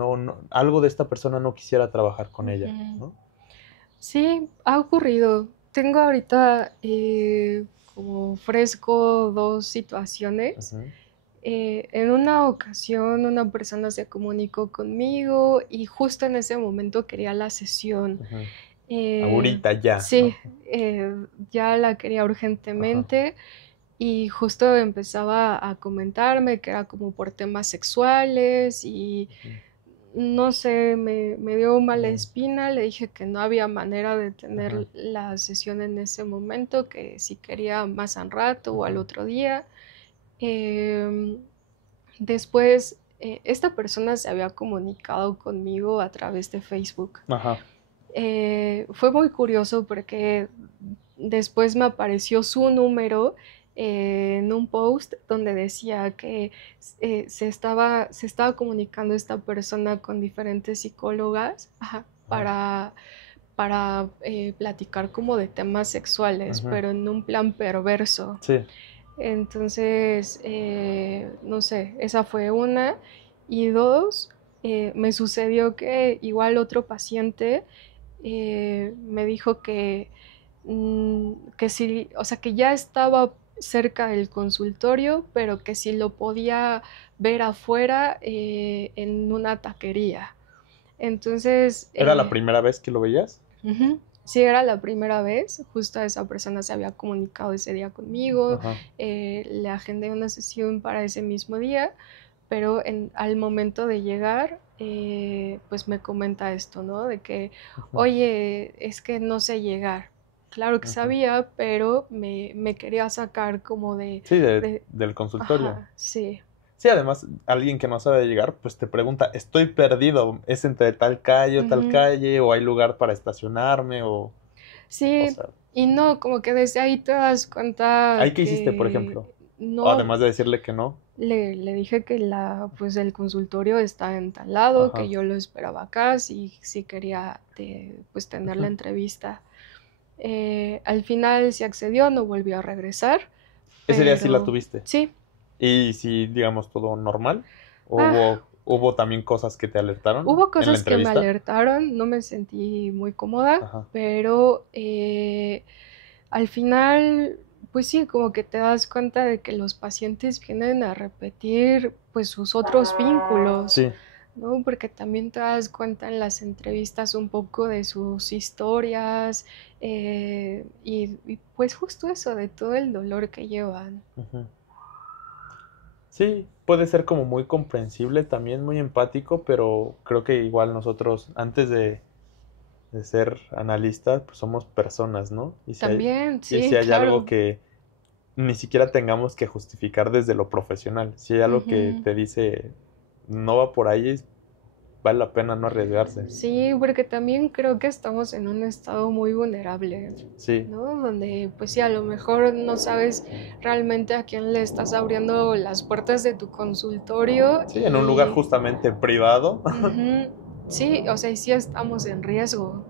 algo de esta persona no quisiera trabajar con ella, ujú. ¿no? Sí, ha ocurrido. Tengo ahorita como fresco dos situaciones. Ujú, En una ocasión una persona se comunicó conmigo y justo en ese momento quería la sesión. ujú. Eh, Ahorita ya, sí, ¿no? ya la quería Ajá. urgentemente y justo empezaba a comentarme que era como por temas sexuales y Ujú, no sé, me dio mala mm, espina, le dije que no había manera de ajá, tener la sesión en ese momento, que si quería más al rato o al ajá, otro día. Em, Después, esta persona se había comunicado conmigo a través de Facebook. Ajá. Fue muy curioso porque después me apareció su número en un post donde decía que se estaba comunicando esta persona con diferentes psicólogas, ajá, para platicar como de temas sexuales, Ujú. pero en un plan perverso. Sí. Entonces, no sé, esa fue una. Y dos, me sucedió que igual otro paciente me dijo que sí, o sea, que ya estaba cerca del consultorio, pero que sí lo podía ver afuera en una taquería. Entonces, ¿Era la primera vez que lo veías? ujú, sí, era la primera vez, justo esa persona se había comunicado ese día conmigo, Ajá. le agendé una sesión para ese mismo día, pero al momento de llegar, pues me comenta esto, ¿no? De que, Ujú. oye, es que no sé llegar. Claro que Ujú. sabía, pero me quería sacar como Sí, de, del consultorio. ajá, sí. Sí, además, alguien que no sabe llegar, pues te pregunta, estoy perdido, ¿es entre tal Ujú. calle, o hay lugar para estacionarme, o Sí, sea, y no, como que desde ahí te das cuenta ¿ahí qué hiciste, por que ejemplo? no, Además de decirle que no. le dije que pues el consultorio está en tal lado, que Ajá. yo lo esperaba acá, si quería pues tener la Ujú. entrevista. Al final se accedió, no volvió a regresar, Ese día sí la pero tuviste. sí. Y si, digamos, todo normal. ¿O Ah, hubo también cosas que te alertaron hubo en la cosas que me entrevista? alertaron, no me sentí muy cómoda, Ajá. pero al final, pues sí, como que te das cuenta de que los pacientes vienen a repetir pues sus otros vínculos, Sí. ¿no? Porque también te das cuenta en las entrevistas un poco de sus historias y pues justo eso, de todo el dolor que llevan. Ujú. Sí, puede ser como muy comprensible, también muy empático, pero creo que igual nosotros, antes de ser analistas, pues somos personas, ¿no? También, Y si sí, hay algo claro. que ni siquiera tengamos que justificar desde lo profesional, si hay algo que Ujú. te dice no va por ahí, vale la pena no arriesgarse. Sí, porque también creo que estamos en un estado muy vulnerable, Sí, ¿no? Donde, pues sí, a lo mejor no sabes realmente a quién le estás abriendo las puertas de tu consultorio sí, en un lugar y, justamente privado. ujú, sí, o sea, y sí estamos en riesgo.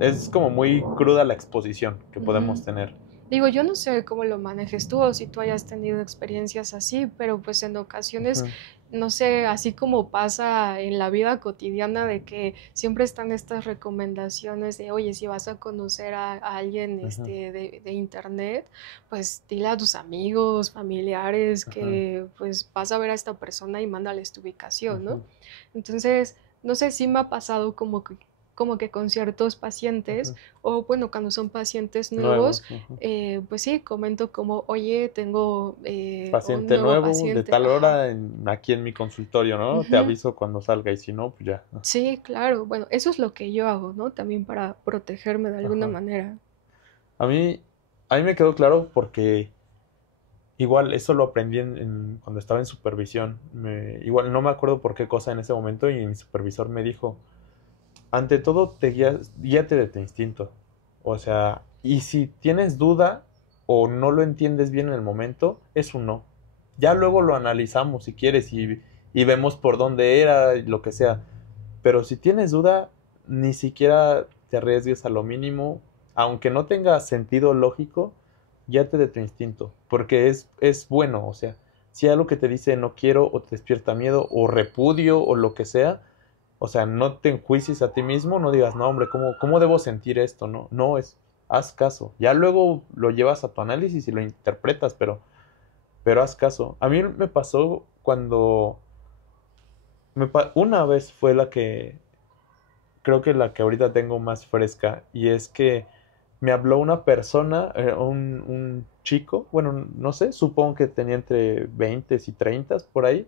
Es como muy cruda la exposición que Ujú. podemos tener. Digo, yo no sé cómo lo manejes tú o si tú hayas tenido experiencias así, pero pues en ocasiones, Ujú. no sé, así como pasa en la vida cotidiana de que siempre están estas recomendaciones de, oye, si vas a conocer a alguien Ujú. de internet, pues dile a tus amigos, familiares Ujú. que pues vas a ver a esta persona y mándales tu ubicación, ¿no? Ujú. Entonces, no sé si me ha pasado como que con ciertos pacientes, Ujú. o bueno, cuando son pacientes nuevos, Nuevos. Ujú. pues sí, comento como, oye, tengo un Paciente nuevo nuevo, de paciente, tal ajá. hora, aquí en mi consultorio, ¿no? Te Ujú. aviso cuando salga y si no, pues ya. Sí, claro, bueno, eso es lo que yo hago, ¿no? También para protegerme de alguna Ajá. manera. A mí, a mí me quedó claro porque igual eso lo aprendí cuando estaba en supervisión. Igual no me acuerdo por qué cosa en ese momento y mi supervisor me dijo, ante todo guíate de tu instinto. O sea, y si tienes duda o no lo entiendes bien en el momento, es un no. Ya luego lo analizamos si quieres y vemos por dónde era y lo que sea. Pero si tienes duda, ni siquiera te arriesgues a lo mínimo, aunque no tenga sentido lógico, guíate de tu instinto, porque es bueno, o sea, si hay algo que te dice no quiero o te despierta miedo o repudio o lo que sea, o sea, no te enjuicies a ti mismo, no digas, no, hombre, ¿cómo debo sentir esto? No, no es, haz caso. Ya luego lo llevas a tu análisis y lo interpretas, pero haz caso. A mí me pasó cuando, una vez fue creo que la que ahorita tengo más fresca, y es que me habló una persona, un chico, bueno, no sé, supongo que tenía entre 20 y 30 por ahí.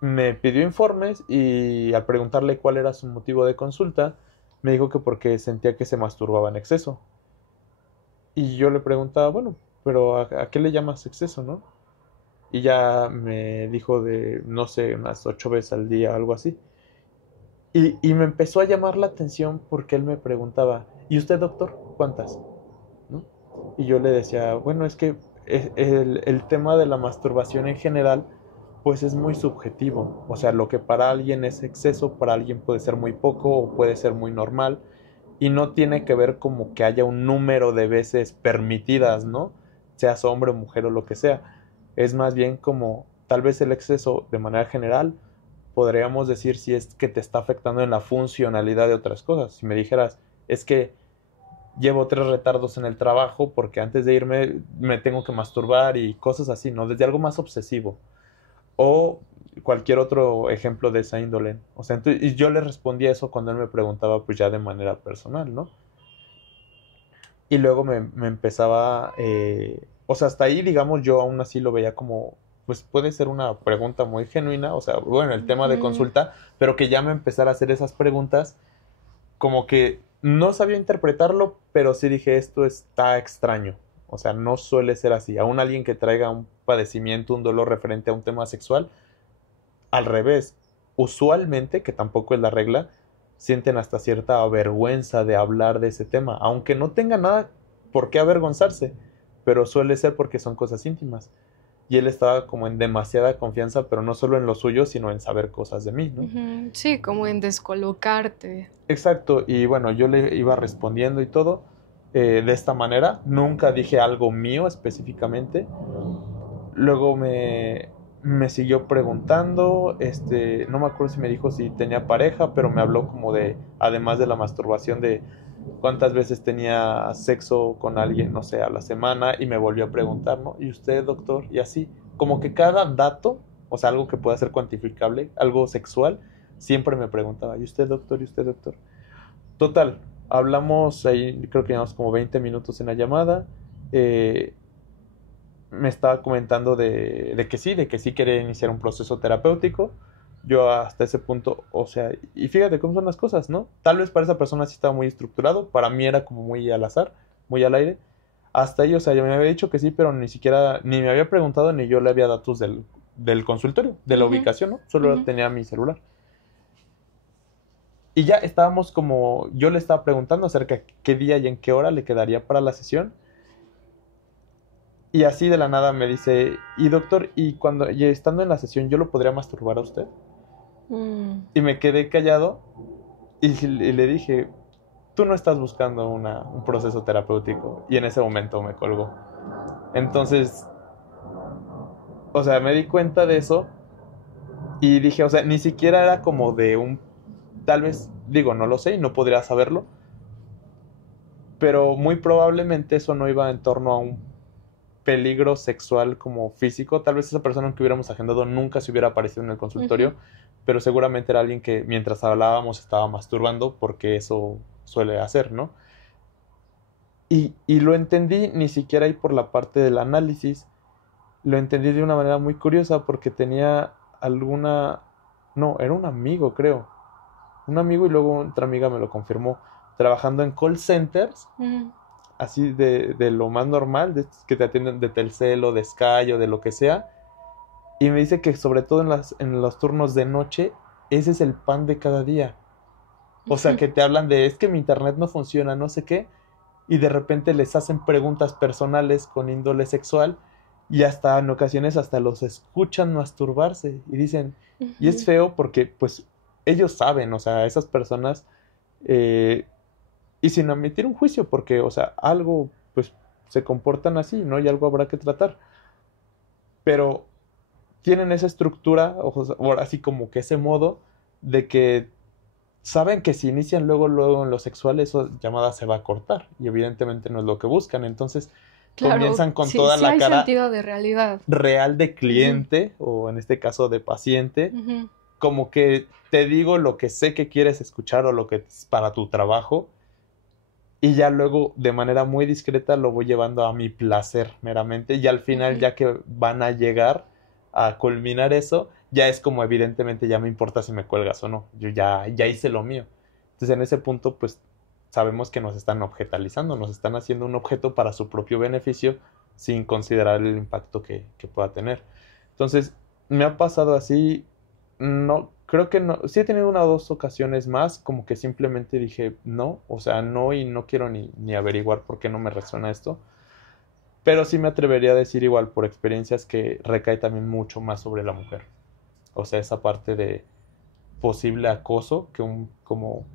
Me pidió informes y al preguntarle cuál era su motivo de consulta, me dijo que porque sentía que se masturbaba en exceso. Y yo le preguntaba, bueno, pero ¿a qué le llamas exceso, no? Y ya me dijo de, no sé, unas 8 veces al día, algo así. Y me empezó a llamar la atención porque él me preguntaba, ¿y usted, doctor, cuántas? ¿No? Y yo le decía, bueno, es que el tema de la masturbación en general, pues es muy subjetivo. O sea, lo que para alguien es exceso, para alguien puede ser muy poco o puede ser muy normal. Y no tiene que ver como que haya un número de veces permitidas, ¿no? Seas hombre o mujer o lo que sea. Es más bien como tal vez el exceso de manera general, podríamos decir si es que te está afectando en la funcionalidad de otras cosas. Si me dijeras, es que llevo 3 retardos en el trabajo porque antes de irme me tengo que masturbar y cosas así, ¿no? Desde algo más obsesivo. O cualquier otro ejemplo de esa índole. O sea, y yo le respondía eso cuando él me preguntaba, pues ya de manera personal, ¿no? Y luego me empezaba, o sea, hasta ahí, digamos, yo aún así lo veía como, pues puede ser una pregunta muy genuina, o sea, bueno, el tema de Ujú. consulta, pero que ya me empezara a hacer esas preguntas, como que no sabía interpretarlo, pero sí dije, esto está extraño. O sea, no suele ser así. Aún alguien que traiga un padecimiento, un dolor referente a un tema sexual, al revés, usualmente, que tampoco es la regla, sienten hasta cierta vergüenza de hablar de ese tema, aunque no tenga nada por qué avergonzarse, pero suele ser porque son cosas íntimas. Y él estaba como en demasiada confianza, pero no solo en lo suyo, sino en saber cosas de mí, ¿no? Ujú. Sí, como en descolocarte. Exacto, y bueno, yo le iba respondiendo y todo de esta manera. Nunca dije algo mío específicamente. Luego me siguió preguntando, no me acuerdo si me dijo si tenía pareja, pero me habló como de, además de la masturbación, de cuántas veces tenía sexo con alguien, no sé, a la semana, y me volvió a preguntar, ¿no? ¿Y usted, doctor? Y así, como que cada dato, o sea, algo que pueda ser cuantificable, algo sexual, siempre me preguntaba, ¿y usted, doctor? ¿Y usted, doctor? Total, hablamos ahí, creo que llevamos como 20 minutos en la llamada. eh, Me estaba comentando de que sí quería iniciar un proceso terapéutico. Yo hasta ese punto, o sea, y fíjate cómo son las cosas, ¿no? Tal vez para esa persona sí estaba muy estructurado, para mí era como muy al azar, muy al aire. Hasta ahí, o sea, yo me había dicho que sí, pero ni siquiera, ni me había preguntado, ni yo le había datos del consultorio, de la Ujú, ubicación, ¿no? Solo ujú. tenía mi celular. Y ya estábamos como, yo le estaba preguntando acerca de qué día y en qué hora le quedaría para la sesión. Y así de la nada me dice, y doctor, y estando en la sesión yo lo podría masturbar a usted. Mm. Y me quedé callado y le dije, tú no estás buscando un proceso terapéutico. Y en ese momento me colgó. Entonces, o sea, me di cuenta de eso y dije, o sea, ni siquiera era como de tal vez, digo, no lo sé y no podría saberlo, pero muy probablemente eso no iba en torno a un peligro sexual como físico. Tal vez esa persona que hubiéramos agendado nunca se hubiera aparecido en el Ujú. consultorio, pero seguramente era alguien que mientras hablábamos estaba masturbando porque eso suele hacer, ¿no? Y lo entendí ni siquiera ahí por la parte del análisis, lo entendí de una manera muy curiosa porque tenía alguna... No, era un amigo, creo. Un amigo y luego otra amiga me lo confirmó. Trabajando en call centers, Mm. así de lo más normal, de estos que te atienden de Telcel o de Sky o de lo que sea. Y me dice que sobre todo en los turnos de noche, ese es el pan de cada día. O sea, Ujú. que te hablan de, es que mi internet no funciona, no sé qué, y de repente les hacen preguntas personales con índole sexual y hasta en ocasiones hasta los escuchan masturbarse y dicen, y es Ujú. feo porque pues ellos saben, o sea, esas personas, eh, y sin admitir un juicio, porque, o sea, algo pues se comportan así, ¿no? Y algo habrá que tratar. Pero tienen esa estructura, o así como que ese modo de que saben que si inician luego en lo sexual, esa llamada se va a cortar y evidentemente no es lo que buscan. Entonces Claro, comienzan con sí, toda sí la hay cara sentido de realidad. real de Ujú, cliente o en este caso de paciente, ujú, como que te digo lo que sé que quieres escuchar o lo que es para tu trabajo y ya luego de manera muy discreta lo voy llevando a mi placer meramente y al final ujú. ya que van a llegar a culminar eso, ya es como evidentemente ya me importa si me cuelgas o no, yo ya hice lo mío. Entonces en ese punto pues sabemos que nos están objetalizando, nos están haciendo un objeto para su propio beneficio sin considerar el impacto que pueda tener. Entonces, me ha pasado así, no, creo que no, sí he tenido una o dos ocasiones más, como que simplemente dije no, o sea, no y no quiero ni averiguar por qué no me resuena esto, pero sí me atrevería a decir igual por experiencias que recae también mucho más sobre la mujer, o sea, esa parte de posible acoso que como,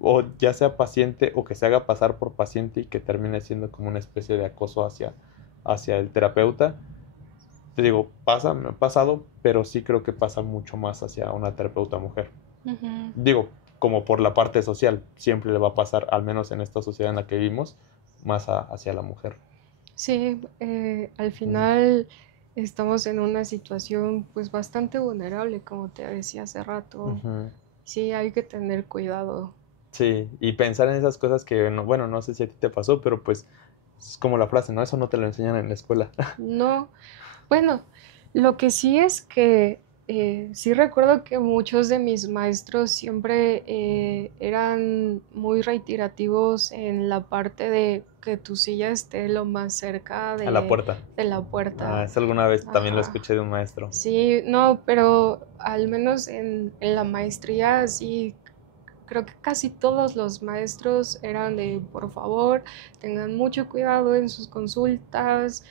o ya sea paciente o que se haga pasar por paciente y que termine siendo como una especie de acoso hacia el terapeuta. Te digo, pasa, me ha pasado, pero sí creo que pasa mucho más hacia una terapeuta mujer. Ujú. Digo, como por la parte social, siempre le va a pasar, al menos en esta sociedad en la que vivimos, más hacia la mujer. Sí, al Ujú, final estamos en una situación pues bastante vulnerable, como te decía hace rato. ujú. Sí, hay que tener cuidado. Sí, y pensar en esas cosas que, no, bueno, no sé si a ti te pasó, pero pues es como la frase, ¿no? Eso no te lo enseñan en la escuela. No, bueno, lo que sí es que sí recuerdo que muchos de mis maestros siempre eran muy reiterativos en la parte de que tu silla esté lo más cerca A la puerta. de la Ah, puerta. eso alguna vez también lo Ajá. escuché de un maestro. Sí, no, pero al menos en la maestría sí, creo que casi todos los maestros eran de, por favor, tengan mucho cuidado en sus consultas.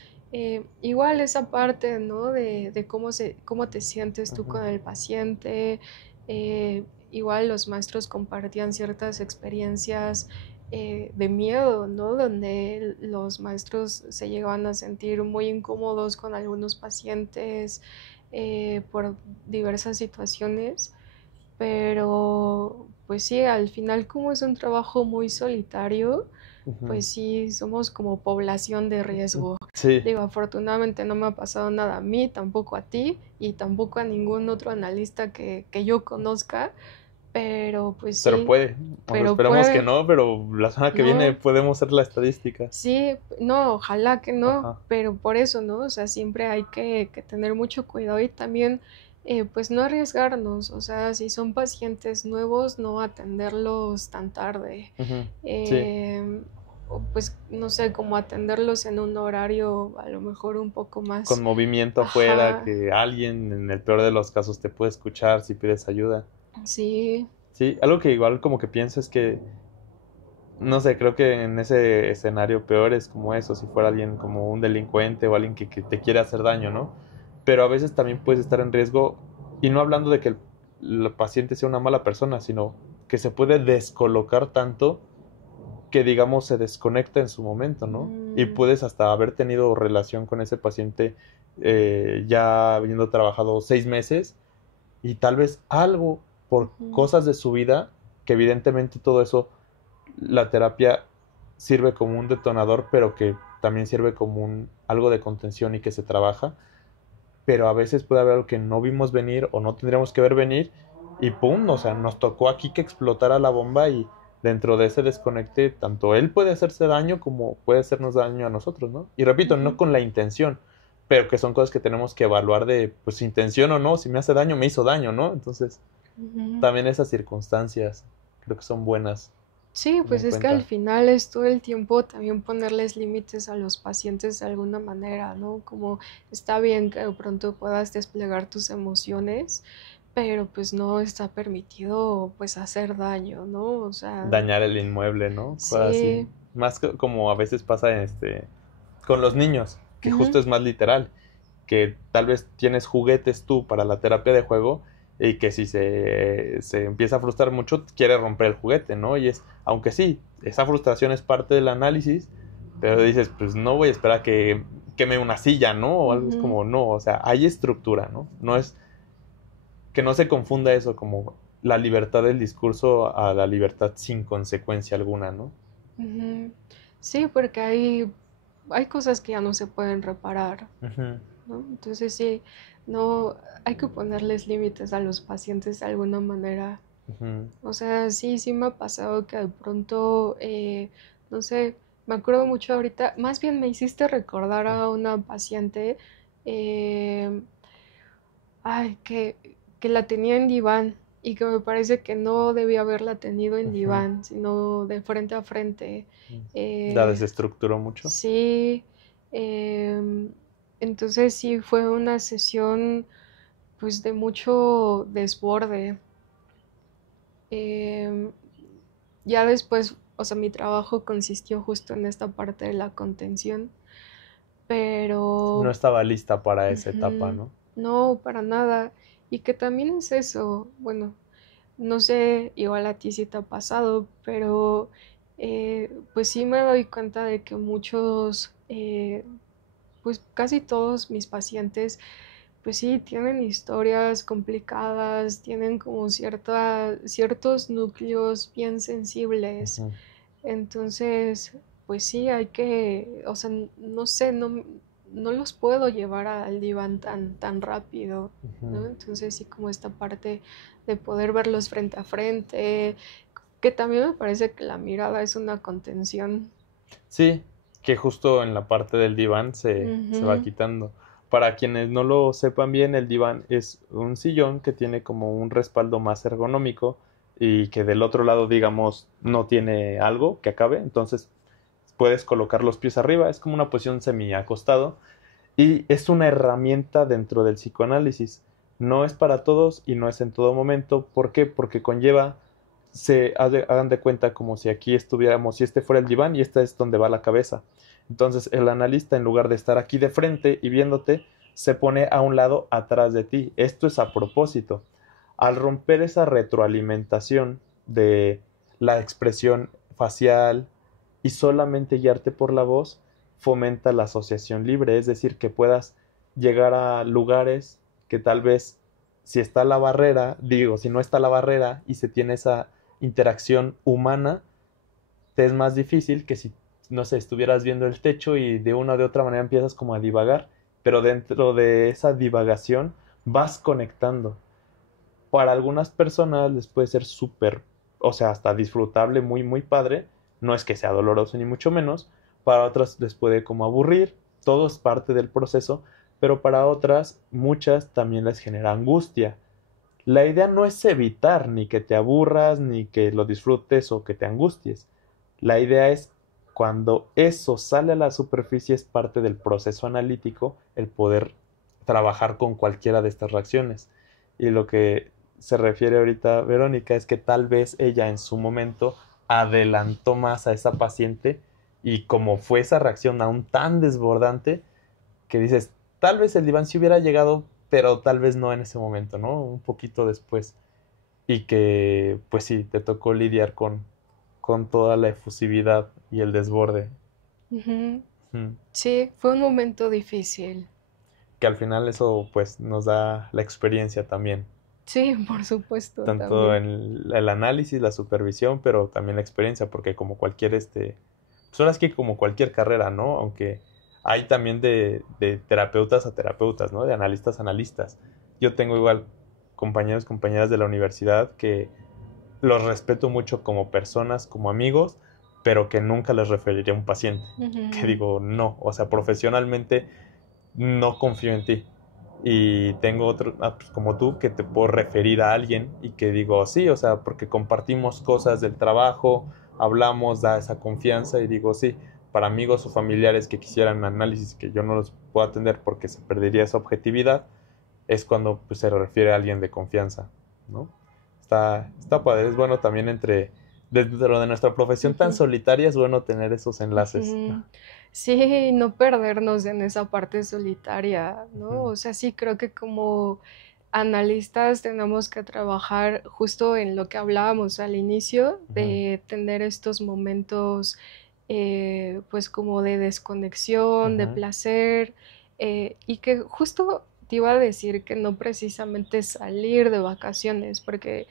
Igual esa parte, ¿no? De cómo te sientes tú Ujú, con el paciente. Igual los maestros compartían ciertas experiencias de miedo, ¿no? Donde los maestros se llegaban a sentir muy incómodos con algunos pacientes por diversas situaciones, pero pues sí, al final como es un trabajo muy solitario, ujú. pues sí, somos como población de riesgo. Sí, Digo, afortunadamente no me ha pasado nada a mí, tampoco a ti y tampoco a ningún otro analista que yo conozca, pero pues pero sí, puede. O sea, pero esperemos que puede, no, pero la semana que viene no, podemos ser la estadística. sí, no, ojalá que no, Ajá. pero por eso, ¿no? O sea, siempre hay que tener mucho cuidado y también, pues no arriesgarnos, o sea, si son pacientes nuevos, no atenderlos tan tarde. Ujú. Sí, Eh, o pues, no sé, como atenderlos en un horario a lo mejor un poco con más, movimiento afuera, ajá, que alguien en el peor de los casos te puede escuchar si pides ayuda. sí, Sí, algo que igual como que pienso es que, no sé, creo que en ese escenario peor es como eso, si fuera alguien como un delincuente o alguien que te quiere hacer daño, ¿no? Pero a veces también puedes estar en riesgo, y no hablando de que el paciente sea una mala persona, sino que se puede descolocar tanto que digamos se desconecta en su momento, ¿no? Y mm, puedes hasta haber tenido relación con ese paciente ya habiendo trabajado 6 meses y tal vez algo por ujú, cosas de su vida, que evidentemente todo eso, la terapia sirve como un detonador, pero que también sirve como algo de contención y que se trabaja, pero a veces puede haber algo que no vimos venir o no tendríamos que ver venir y ¡pum! O sea, nos tocó aquí que explotara la bomba y dentro de ese desconecte tanto él puede hacerse daño como puede hacernos daño a nosotros, ¿no? Y repito, no ujú, con la intención, pero que son cosas que tenemos que evaluar de, pues, intención o no, si me hace daño, me hizo daño, ¿no? Entonces, ujú. también esas circunstancias creo que son buenas Sí, tener pues en es que al cuenta. final es todo el tiempo también ponerles límites a los pacientes de alguna manera, ¿no? Como está bien que de pronto puedas desplegar tus emociones, pero pues no está permitido pues hacer daño, ¿no? O sea, Dañar el inmueble, ¿no? Cosas así. sí, Más como a veces pasa con los niños, que ujú, justo es más literal, que tal vez tienes juguetes tú para la terapia de juego y que si se empieza a frustrar mucho, quiere romper el juguete, ¿no? Y aunque sí, esa frustración es parte del análisis, pero dices, pues no voy a esperar que queme una silla, ¿no? O algo es ujú, como, no, o sea, hay estructura, ¿no? No es que no se confunda eso como la libertad del discurso a la libertad sin consecuencia alguna, ¿no? ujú. Sí, porque hay cosas que ya no se pueden reparar, Ujú, ¿no? Entonces sí, no, hay que ponerles límites a los pacientes de alguna manera. ujú, O sea, sí, sí me ha pasado que de pronto, no sé, me acuerdo mucho ahorita, más bien me hiciste recordar a una paciente, eh, ay, que la tenía en diván y que me parece que no debía haberla tenido en ujú. diván, sino de frente a frente. La Eh, desestructuró mucho. sí, em, Entonces sí fue una sesión pues de mucho desborde. Em, ya después, o sea, mi trabajo consistió justo en esta parte de la contención, No pero estaba lista para esa etapa, ujú, ¿no? no, para nada. Y que también es eso, bueno, no sé, igual a ti sí te ha pasado, pero pues sí me doy cuenta de que muchos, pues casi todos mis pacientes, pues sí, tienen historias complicadas, tienen como ciertos núcleos bien sensibles. Ujú, Entonces, pues sí, hay que, o sea, no sé, no los puedo llevar al diván tan rápido, ujú. ¿no? Entonces sí, como esta parte de poder verlos frente a frente, que también me parece que la mirada es una contención. Sí, que justo en la parte del diván se va Ujú, quitando. Para quienes no lo sepan bien, el diván es un sillón que tiene como un respaldo más ergonómico y que del otro lado, digamos, no tiene algo que acabe. Entonces puedes colocar los pies arriba, es como una posición semi acostado y es una herramienta dentro del psicoanálisis. No es para todos y no es en todo momento. ¿Por qué? Porque conlleva, hagan de cuenta como si aquí estuviéramos, si este fuera el diván y esta es donde va la cabeza. Entonces el analista, en lugar de estar aquí de frente y viéndote, se pone a un lado atrás de ti. Esto es a propósito. Al romper esa retroalimentación de la expresión facial y solamente guiarte por la voz, fomenta la asociación libre, es decir, que puedas llegar a lugares que tal vez si está la barrera, digo, si no está la barrera y se tiene esa interacción humana, te es más difícil que si, no sé, estuvieras viendo el techo y de una o de otra manera empiezas como a divagar, pero dentro de esa divagación vas conectando. Para algunas personas les puede ser súper, o sea, hasta disfrutable, muy, muy padre. No es que sea doloroso ni mucho menos. Para otras les puede como aburrir. Todo es parte del proceso. Pero para otras, muchas también les genera angustia. La idea no es evitar ni que te aburras, ni que lo disfrutes o que te angusties. La idea es cuando eso sale a la superficie es parte del proceso analítico el poder trabajar con cualquiera de estas reacciones. Y lo que se refiere ahorita Verónica es que tal vez ella en su momento adelantó más a esa paciente y como fue esa reacción aún tan desbordante que dices, tal vez el diván sí hubiera llegado, pero tal vez no en ese momento, ¿no? Un poquito después. Y que, pues sí, te tocó lidiar con toda la efusividad y el desborde. ujú. Mm. Sí, fue un momento difícil. Que al final eso, pues, nos da la experiencia también. Sí, por supuesto, Tanto también. en el análisis, la supervisión, pero también la experiencia, porque como cualquier, pues ahora es que como cualquier carrera, ¿no? Aunque hay también de terapeutas a terapeutas, ¿no? De analistas a analistas. Yo tengo igual compañeros, compañeras de la universidad que los respeto mucho como personas, como amigos, pero que nunca les referiría a un paciente. Que Ujú, digo, no, o sea, profesionalmente no confío en ti. Y tengo otro, pues como tú, que te puedo referir a alguien y que digo, sí, o sea, porque compartimos cosas del trabajo, hablamos, da esa confianza y digo, sí, para amigos o familiares que quisieran análisis que yo no los puedo atender porque se perdería esa objetividad, es cuando pues, se refiere a alguien de confianza, ¿no? Está padre, es bueno también dentro de nuestra profesión tan ujú. solitaria, es bueno tener esos enlaces. Ujú. Sí, no perdernos en esa parte solitaria, ¿no? Ujú, O sea, sí creo que como analistas tenemos que trabajar justo en lo que hablábamos al inicio, ujú, de tener estos momentos, pues como de desconexión, de ujú. placer, y que justo te iba a decir que no precisamente salir de vacaciones, porque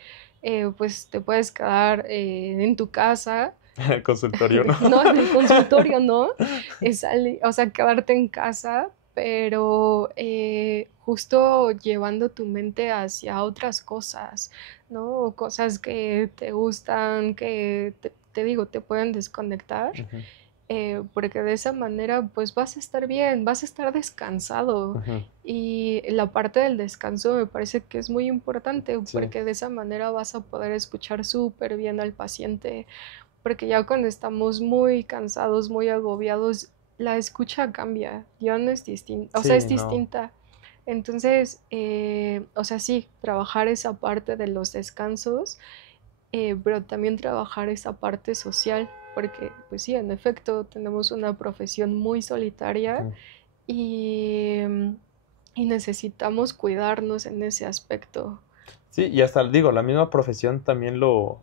pues te puedes quedar en tu casa. El consultorio, ¿no? No, en el consultorio no, es o sea, quedarte en casa, pero justo llevando tu mente hacia otras cosas, ¿no? Cosas que te gustan, que te digo, te pueden desconectar, Ujú, porque de esa manera pues vas a estar bien, vas a estar descansado. ujú. Y la parte del descanso me parece que es muy importante Sí, porque de esa manera vas a poder escuchar súper bien al paciente, porque ya cuando estamos muy cansados, muy agobiados, la escucha cambia, ya no es distinta, o sea, es Sí, no. distinta. Entonces, o sea, sí, trabajar esa parte de los descansos, pero también trabajar esa parte social, porque pues sí, en efecto, tenemos una profesión muy solitaria Ujú. y, y necesitamos cuidarnos en ese aspecto. Sí, y hasta digo, la misma profesión también lo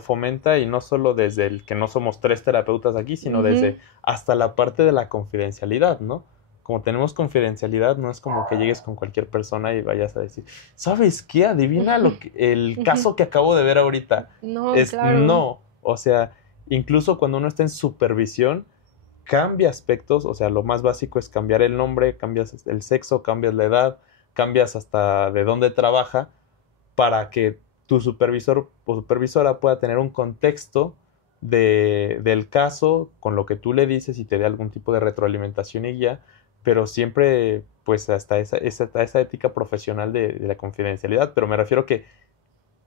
fomenta y no solo desde el que no somos tres terapeutas aquí, sino Ujú, desde hasta la parte de la confidencialidad, ¿no? Como tenemos confidencialidad, no es como que llegues con cualquier persona y vayas a decir, ¿sabes qué? Adivina ujú, el ujú. caso que acabo de ver ahorita. No, Es claro. no, o sea, incluso cuando uno está en supervisión, cambia aspectos, o sea, lo más básico es cambiar el nombre, cambias el sexo, cambias la edad, cambias hasta de dónde trabaja para que tu supervisor o supervisora pueda tener un contexto del caso con lo que tú le dices y te dé algún tipo de retroalimentación y guía, pero siempre pues hasta esa ética profesional de la confidencialidad, pero me refiero que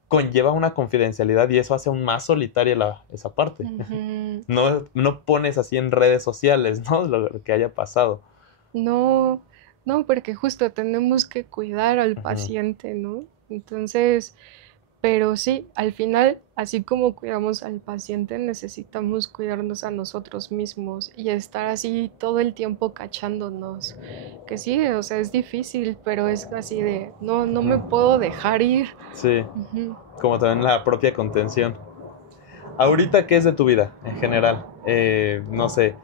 conlleva una confidencialidad y eso hace aún más solitaria esa parte. Ujú. No, no pones así en redes sociales, ¿no? Lo que haya pasado. No, no, porque justo tenemos que cuidar al Ujú. paciente, ¿no? Entonces, pero sí, al final, así como cuidamos al paciente, necesitamos cuidarnos a nosotros mismos y estar así todo el tiempo cachándonos. Que sí, o sea, es difícil, pero es así de, no, no me Ujú. puedo dejar ir. Sí, Ujú. como también la propia contención. Ahorita, ¿qué es de tu vida en general? No sé,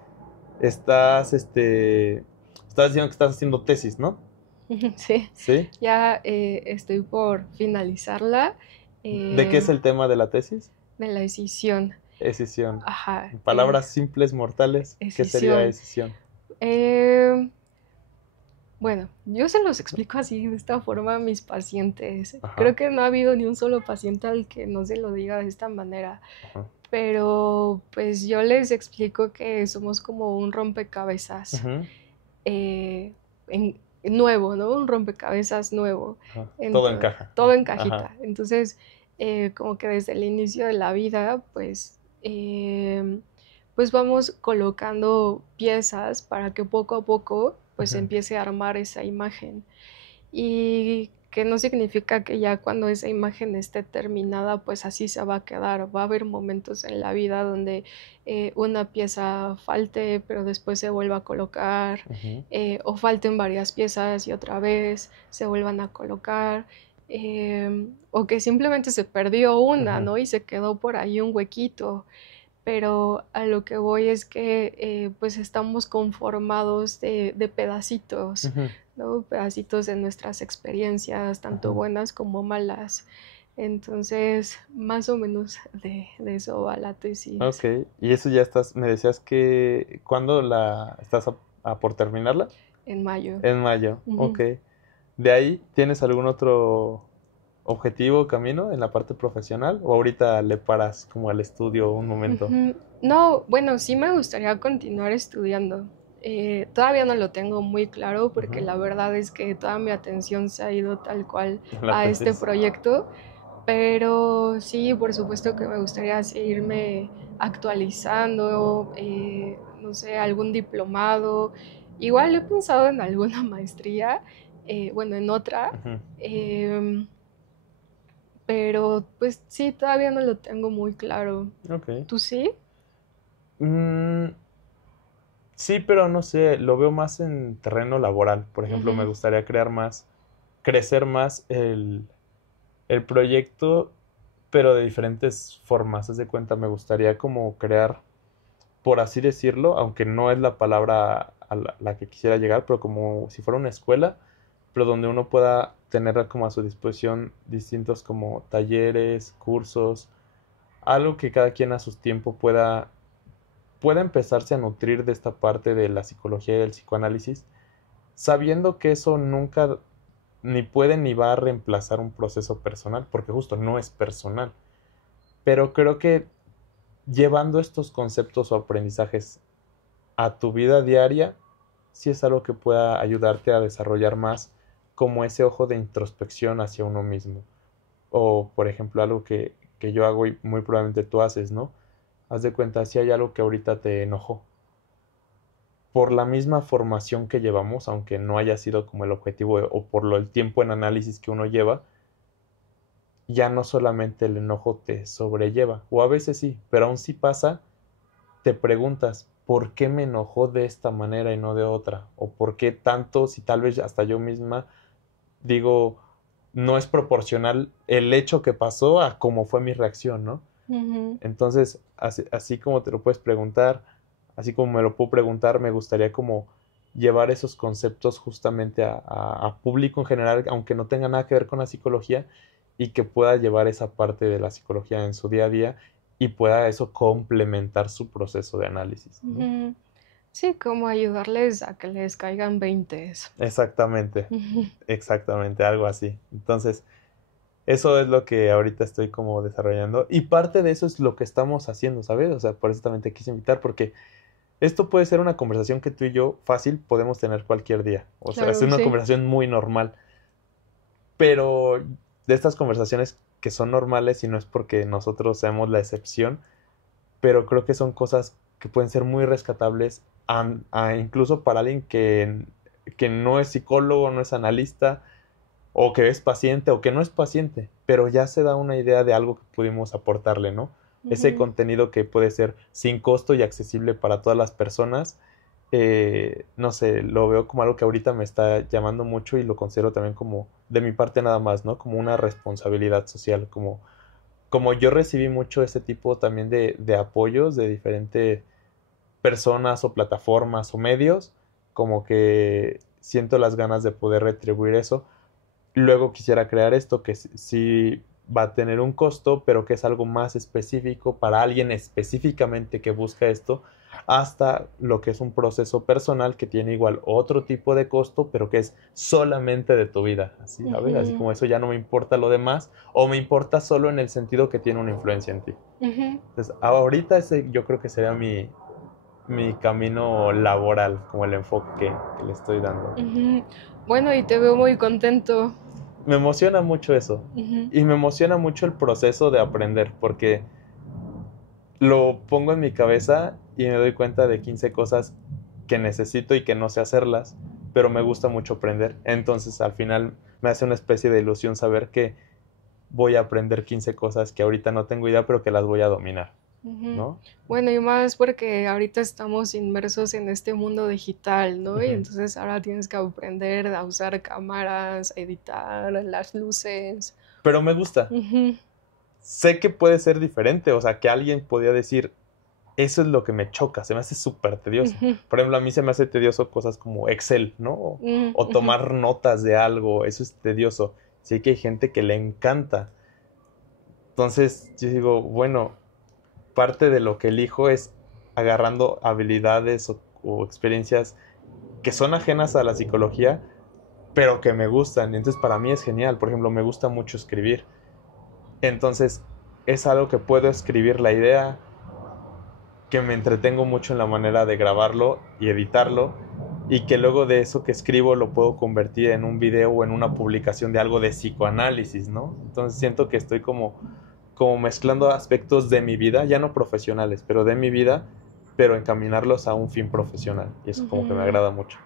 estás diciendo que estás haciendo tesis, ¿no? Sí, ¿Sí? ya estoy por finalizarla ¿De qué eh, es el tema de la tesis? de la decisión. Escisión. Ajá, En palabras simples, mortales, ¿qué sería escisión. escisión? Eh, bueno, yo se los explico así, de esta forma a mis pacientes. Ajá, Creo que no ha habido ni un solo paciente al que no se lo diga de esta manera, ajá. pero pues yo les explico que somos como un rompecabezas Ujú, nuevo, ¿no? Un rompecabezas nuevo. ajá. Todo Entonces, encaja. todo en Ajá. cajita. Entonces, como que desde el inicio de la vida, pues vamos colocando piezas para que poco a poco pues Ujú, empiece a armar esa imagen. Y que no significa que ya cuando esa imagen esté terminada, pues así se va a quedar. Va a haber momentos en la vida donde una pieza falte, pero después se vuelva a colocar, ujú, o falten varias piezas y otra vez se vuelvan a colocar. O que simplemente se perdió una, ujú, ¿no? Y se quedó por ahí un huequito, pero a lo que voy es que pues estamos conformados de pedacitos, ujú, ¿no? Pedacitos de nuestras experiencias, tanto ujú. buenas como malas. Entonces, más o menos de eso va la Ok, tesis y eso ya estás, me decías que, ¿cuándo la estás a por terminarla? en mayo. En mayo, ok. Ujú. ¿De ahí tienes algún otro objetivo o camino en la parte profesional? ¿O ahorita le paras como al estudio un momento Ujú. No, bueno, sí me gustaría continuar estudiando. Todavía no lo tengo muy claro porque ujú, la verdad es que toda mi atención se ha ido tal cual en la a este tesis? proyecto. Pero sí, por supuesto que me gustaría seguirme actualizando, no sé, algún diplomado. Igual he pensado en alguna maestría, bueno, en otra, Ujú, em, pero pues sí, todavía no lo tengo muy claro. ok. ¿Tú sí? Mm, sí, pero no sé, lo veo más en terreno laboral. Por ejemplo, me Ujú, gustaría crecer más el proyecto, pero de diferentes formas. Haz de cuenta, me gustaría como crear, por así decirlo, aunque no es la palabra a la que quisiera llegar, pero como si fuera una escuela, pero donde uno pueda tener como a su disposición distintos como talleres, cursos, algo que cada quien a su tiempo pueda empezarse a nutrir de esta parte de la psicología y del psicoanálisis, sabiendo que eso nunca ni puede ni va a reemplazar un proceso personal, porque justo no es personal. Pero creo que llevando estos conceptos o aprendizajes a tu vida diaria, sí es algo que pueda ayudarte a desarrollar más como ese ojo de introspección hacia uno mismo. O, por ejemplo, algo que yo hago y muy probablemente tú haces, ¿no? Haz de cuenta si hay algo que ahorita te enojó. por la misma formación que llevamos, aunque no haya sido como el objetivo o por el tiempo en análisis que uno lleva, ya no solamente el enojo te sobrelleva, o a veces sí, pero aún si pasa, te preguntas, ¿por qué me enojó de esta manera y no de otra? ¿O por qué tanto si tal vez hasta yo misma digo, no es proporcional el hecho que pasó a cómo fue mi reacción, ¿no? Ujú. Entonces, así como te lo puedes preguntar, así como me lo puedo preguntar, me gustaría como llevar esos conceptos justamente a público en general, aunque no tenga nada que ver con la psicología, y que pueda llevar esa parte de la psicología en su día a día y pueda eso complementar su proceso de análisis, ¿no? Ujú. Sí, como ayudarles a que les caigan veintes. Exactamente, Ujú. exactamente, algo así. Entonces, eso es lo que ahorita estoy como desarrollando y parte de eso es lo que estamos haciendo, ¿sabes? O sea, por eso también te quise invitar porque esto puede ser una conversación que tú y yo fácil podemos tener cualquier día. O sea, es Claro, una sí. conversación muy normal, pero de estas conversaciones que son normales y no es porque nosotros seamos la excepción, pero creo que son cosas que pueden ser muy rescatables incluso para alguien que no es psicólogo, no es analista, o que es paciente, o que no es paciente, pero ya se da una idea de algo que pudimos aportarle, ¿no? Ese Ujú. contenido que puede ser sin costo y accesible para todas las personas, no sé, lo veo como algo que ahorita me está llamando mucho y lo considero también como de mi parte nada más, ¿no? Como una responsabilidad social, como yo recibí mucho ese tipo también de apoyos de diferentes personas o plataformas o medios, como que siento las ganas de poder retribuir eso. Luego quisiera crear esto que sí va a tener un costo, pero que es algo más específico para alguien específicamente que busca esto, hasta lo que es un proceso personal que tiene igual otro tipo de costo, pero que es solamente de tu vida, así, ¿sabes? Así Ujú. como eso ya no me importa lo demás, o me importa solo en el sentido que tiene una influencia en ti. Ujú. Entonces, ahorita ese yo creo que sería mi camino laboral, como el enfoque que le estoy dando. Ujú. Bueno, y te veo muy contento. Me emociona mucho eso. Ujú. Y me emociona mucho el proceso de aprender, porque lo pongo en mi cabeza y me doy cuenta de 15 cosas que necesito y que no sé hacerlas, pero me gusta mucho aprender. Entonces, al final me hace una especie de ilusión saber que voy a aprender 15 cosas que ahorita no tengo idea, pero que las voy a dominar, Ujú. ¿no? Bueno, y más porque ahorita estamos inmersos en este mundo digital, ¿no? Y Ujú. entonces ahora tienes que aprender a usar cámaras, a editar las luces. Pero me gusta. Ujú. Sé que puede ser diferente, o sea, que alguien podría decir, eso es lo que me choca, se me hace súper tedioso. Ujú. Por ejemplo, a mí se me hace tedioso cosas como Excel, ¿no? Ujú. O Ujú. tomar notas de algo, eso es tedioso. Sí que hay gente que le encanta. Entonces, yo digo, bueno, parte de lo que elijo es agarrando habilidades o experiencias que son ajenas a la psicología, pero que me gustan. Y entonces, para mí es genial. Por ejemplo, me gusta mucho escribir. Entonces, es algo que puedo escribir la idea, que me entretengo mucho en la manera de grabarlo y editarlo y que luego de eso que escribo lo puedo convertir en un video o en una publicación de algo de psicoanálisis, ¿no? Entonces siento que estoy como mezclando aspectos de mi vida, ya no profesionales, pero de mi vida, pero encaminarlos a un fin profesional y eso como que me Ujú. agrada mucho.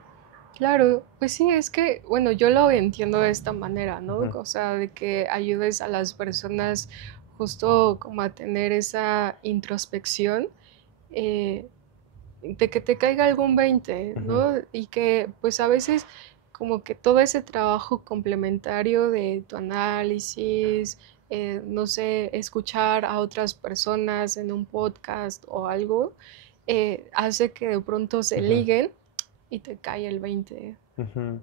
Claro, pues sí, es que, bueno, yo lo entiendo de esta manera, ¿no? Ujú, O sea, de que ayudes a las personas justo como a tener esa introspección, eh, de que te caiga algún 20, ujú, ¿no? Y que pues a veces como que todo ese trabajo complementario de tu análisis, no sé, escuchar a otras personas en un podcast o algo, hace que de pronto se ujú, liguen y te cae el 20. ujú.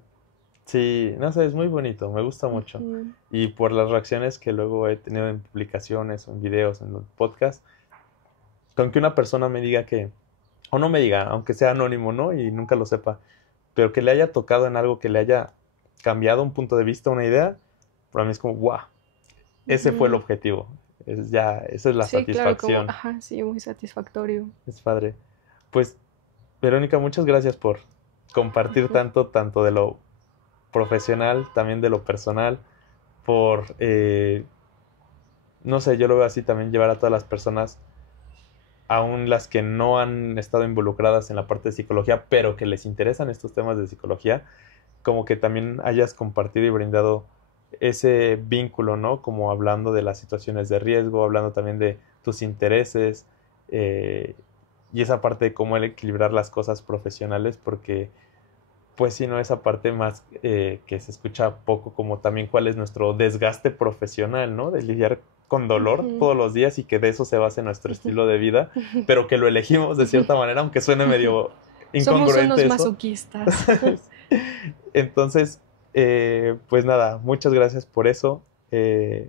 Sí, no sé, es muy bonito, me gusta mucho. Ujú. Y por las reacciones que luego he tenido en publicaciones, o en videos, en los podcasts, con que una persona me diga que, o no me diga, aunque sea anónimo, ¿no? Y nunca lo sepa, pero que le haya tocado en algo que le haya cambiado un punto de vista, una idea, para mí es como, wow, ese fue el Ujú. objetivo. Esa es la Sí, claro, como, satisfacción. ajá, sí, muy satisfactorio. Es padre. Pues, Verónica, muchas gracias por compartir Ujú. tanto de lo profesional, también de lo personal, no sé, yo lo veo así también llevar a todas las personas aún las que no han estado involucradas en la parte de psicología, pero que les interesan estos temas de psicología, como que también hayas compartido y brindado ese vínculo, ¿no? Como hablando de las situaciones de riesgo, hablando también de tus intereses, eh, y esa parte de cómo el equilibrar las cosas profesionales, porque pues sí, ¿no? Esa parte más que se escucha poco, como también cuál es nuestro desgaste profesional, ¿no? De lidiar con dolor Ujú. todos los días y que de eso se base nuestro estilo de vida, pero que lo elegimos de cierta manera, aunque suene medio Somos unos incongruente eso. masoquistas. Entonces, pues nada, muchas gracias por eso. Eh,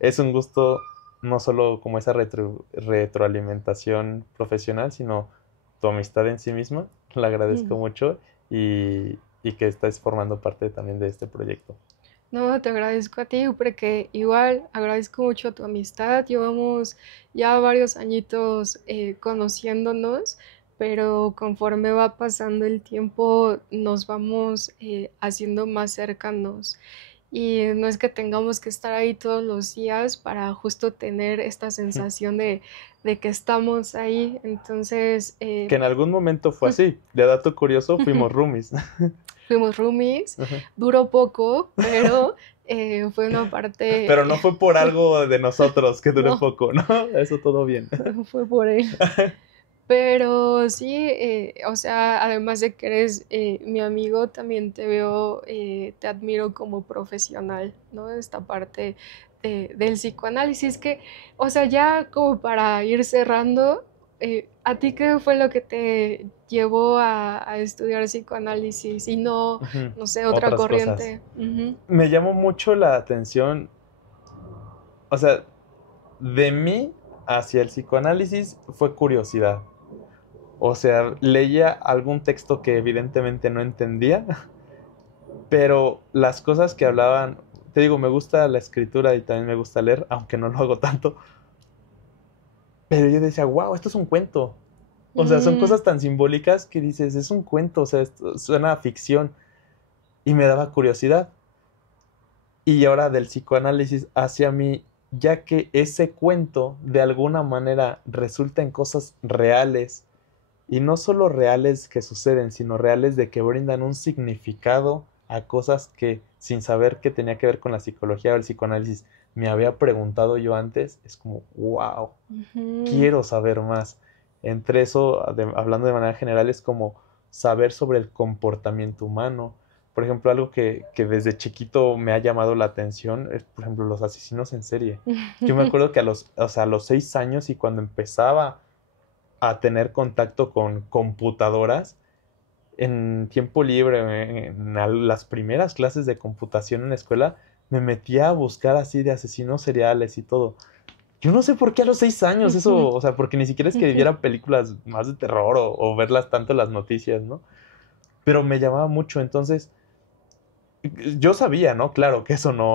es un gusto no solo como esa retroalimentación profesional, sino tu amistad en sí misma. La agradezco mucho y que estés formando parte también de este proyecto. No, te agradezco a ti porque igual agradezco mucho tu amistad. Llevamos ya varios añitos conociéndonos, pero conforme va pasando el tiempo nos vamos haciendo más cercanos. Y no es que tengamos que estar ahí todos los días para justo tener esta sensación de que estamos ahí. Entonces, Que en algún momento fue así. De dato curioso, fuimos roomies. fuimos roomies, Ajá. duró poco, pero fue una parte, Pero no fue por algo de nosotros que dure no, poco, ¿no? Eso todo bien. fue por él. Pero sí, o sea, además de que eres mi amigo, también te veo, te admiro como profesional, ¿no? Esta parte del psicoanálisis que, o sea, ya como para ir cerrando, ¿a ti qué fue lo que te llevó a estudiar psicoanálisis y no, Ujú. no sé, otra Otras cosas. corriente? Ujú. Me llamó mucho la atención, o sea, de mí hacia el psicoanálisis fue curiosidad. O sea, leía algún texto que evidentemente no entendía, pero las cosas que hablaban, te digo, me gusta la escritura y también me gusta leer, aunque no lo hago tanto, pero yo decía, wow, esto es un cuento. O sea, son Mm, cosas tan simbólicas que dices, es un cuento, o sea, esto suena a ficción y me daba curiosidad. Y ahora del psicoanálisis hacia mí, ya que ese cuento de alguna manera resulta en cosas reales, y no solo reales que suceden, sino reales de que brindan un significado a cosas que sin saber que tenía que ver con la psicología o el psicoanálisis me había preguntado yo antes, es como, wow, ujú, quiero saber más. Entre eso, hablando de manera general, es como saber sobre el comportamiento humano. Por ejemplo, algo que desde chiquito me ha llamado la atención es, por ejemplo, los asesinos en serie. Yo me acuerdo que o sea, a los 6 años y cuando empezaba a tener contacto con computadoras, en tiempo libre, en las primeras clases de computación en la escuela, me metía a buscar así de asesinos seriales y todo. Yo no sé por qué a los 6 años eso, o sea, porque ni siquiera es que viera películas más de terror o verlas tanto en las noticias, ¿no? Pero me llamaba mucho, entonces yo sabía, ¿no? Claro, que eso no,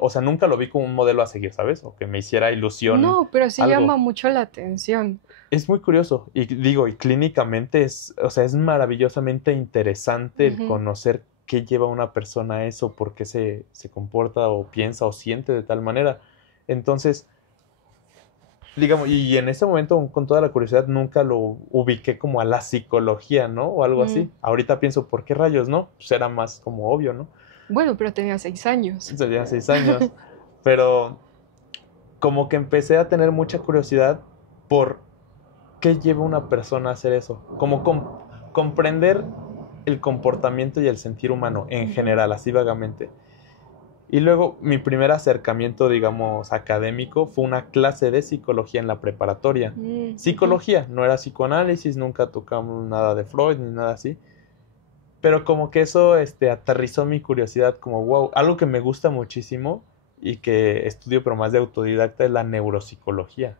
o sea, nunca lo vi como un modelo a seguir, ¿sabes? O que me hiciera ilusión No, pero sí llama algo. mucho la atención. Es muy curioso y digo, y clínicamente es, o sea, es maravillosamente interesante el Ujú. conocer qué lleva a una persona a eso, por qué se comporta o piensa o siente de tal manera. Entonces, digamos, y en ese momento, con toda la curiosidad, nunca lo ubiqué como a la psicología, ¿no? O algo Mm. así. Ahorita pienso, ¿por qué rayos, no? Pues era más como obvio, ¿no? Bueno, pero tenía 6 años. Serían 6 años. Pero como que empecé a tener mucha curiosidad por qué lleva una persona a hacer eso. Como comprender el comportamiento y el sentir humano en Ujú. general, así vagamente. Y luego mi primer acercamiento, digamos, académico fue una clase de psicología en la preparatoria. Mm, ujú. Psicología, no era psicoanálisis, nunca tocamos nada de Freud ni nada así. Pero como que eso aterrizó mi curiosidad como, wow, algo que me gusta muchísimo y que estudio pero más de autodidacta es la neuropsicología.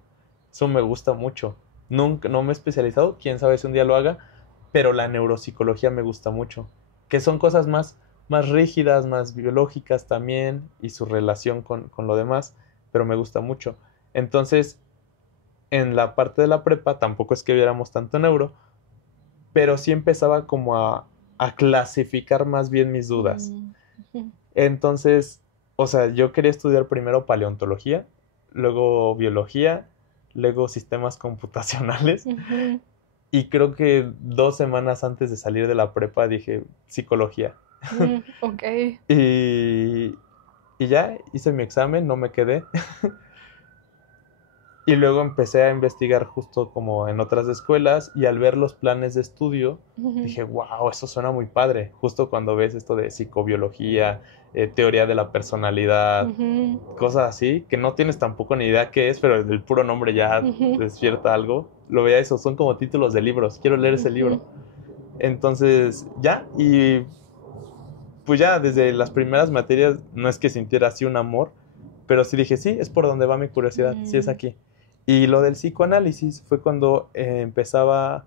Eso me gusta mucho. Nunca, no me he especializado, quién sabe si un día lo haga, pero la neuropsicología me gusta mucho. Que son cosas más rígidas, más biológicas también y su relación con lo demás, pero me gusta mucho. Entonces, en la parte de la prepa tampoco es que viéramos tanto neuro, pero sí empezaba como a clasificar más bien mis dudas. Mm, ujú. Entonces, o sea, yo quería estudiar primero paleontología, luego biología, luego sistemas computacionales. Ujú. Y creo que 2 semanas antes de salir de la prepa dije psicología. Ok. Y, y ya hice mi examen, no me quedé. Y luego empecé a investigar justo como en otras escuelas y al ver los planes de estudio Ujú. dije, wow, eso suena muy padre. Justo cuando ves esto de psicobiología, teoría de la personalidad, Ujú. cosas así, que no tienes tampoco ni idea qué es, pero el puro nombre ya Ujú. despierta algo. Lo veía eso, son como títulos de libros, quiero leer ese Ujú. libro. Entonces, ya, y pues ya desde las primeras materias no es que sintiera así un amor, pero sí dije, sí, es por donde va mi curiosidad, sí es Mm. aquí. Y lo del psicoanálisis fue cuando empezaba,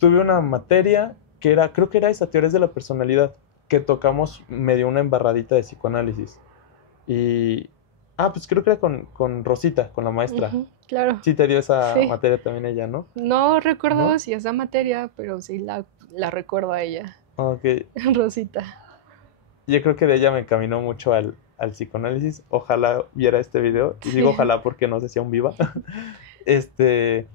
tuve una materia que era, creo que era esa, teorías de la personalidad, que tocamos medio una embarradita de psicoanálisis. Y, pues creo que era con Rosita, con la maestra. Ujú. Claro. Sí te dio esa Sí. materia también ella, ¿no? No recuerdo ¿No? si esa materia, pero sí la recuerdo a ella. Ok, Rosita. yo creo que de ella me encaminó mucho al psicoanálisis. Ojalá viera este video. Y digo Sí. ojalá porque no sé si aún viva. Este,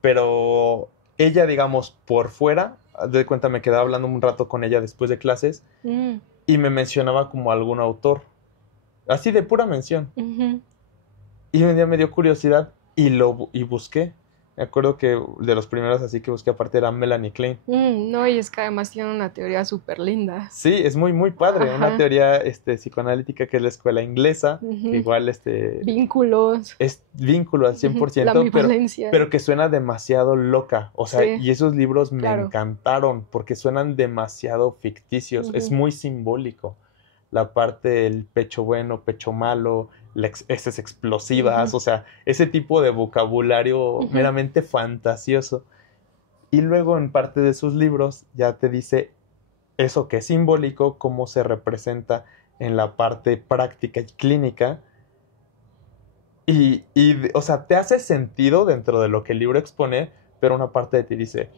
pero ella, digamos, por fuera, de cuenta me quedaba hablando un rato con ella después de clases Mm. y me mencionaba como algún autor. Así de pura mención. Ujú. Y un día me dio curiosidad y busqué. Me acuerdo que de los primeros así que busqué aparte era Melanie Klein. No, y es que además tiene una teoría súper linda. Sí, es muy, muy padre. Una Ajá. teoría psicoanalítica que es la escuela inglesa, que Ujú. igual Vínculos. es vínculo al cien Ujú. por La ciento ambivalencia. pero que suena demasiado loca. O sea, Sí, y esos libros me claro. encantaron porque suenan demasiado ficticios. Es Ujú. muy simbólico. La parte del pecho bueno, pecho malo, heces explosivas, Ujú. o sea, ese tipo de vocabulario Ujú. meramente fantasioso. Y luego en parte de sus libros ya te dice eso que es simbólico, cómo se representa en la parte práctica y clínica. O sea, te hace sentido dentro de lo que el libro expone, pero una parte de ti dice,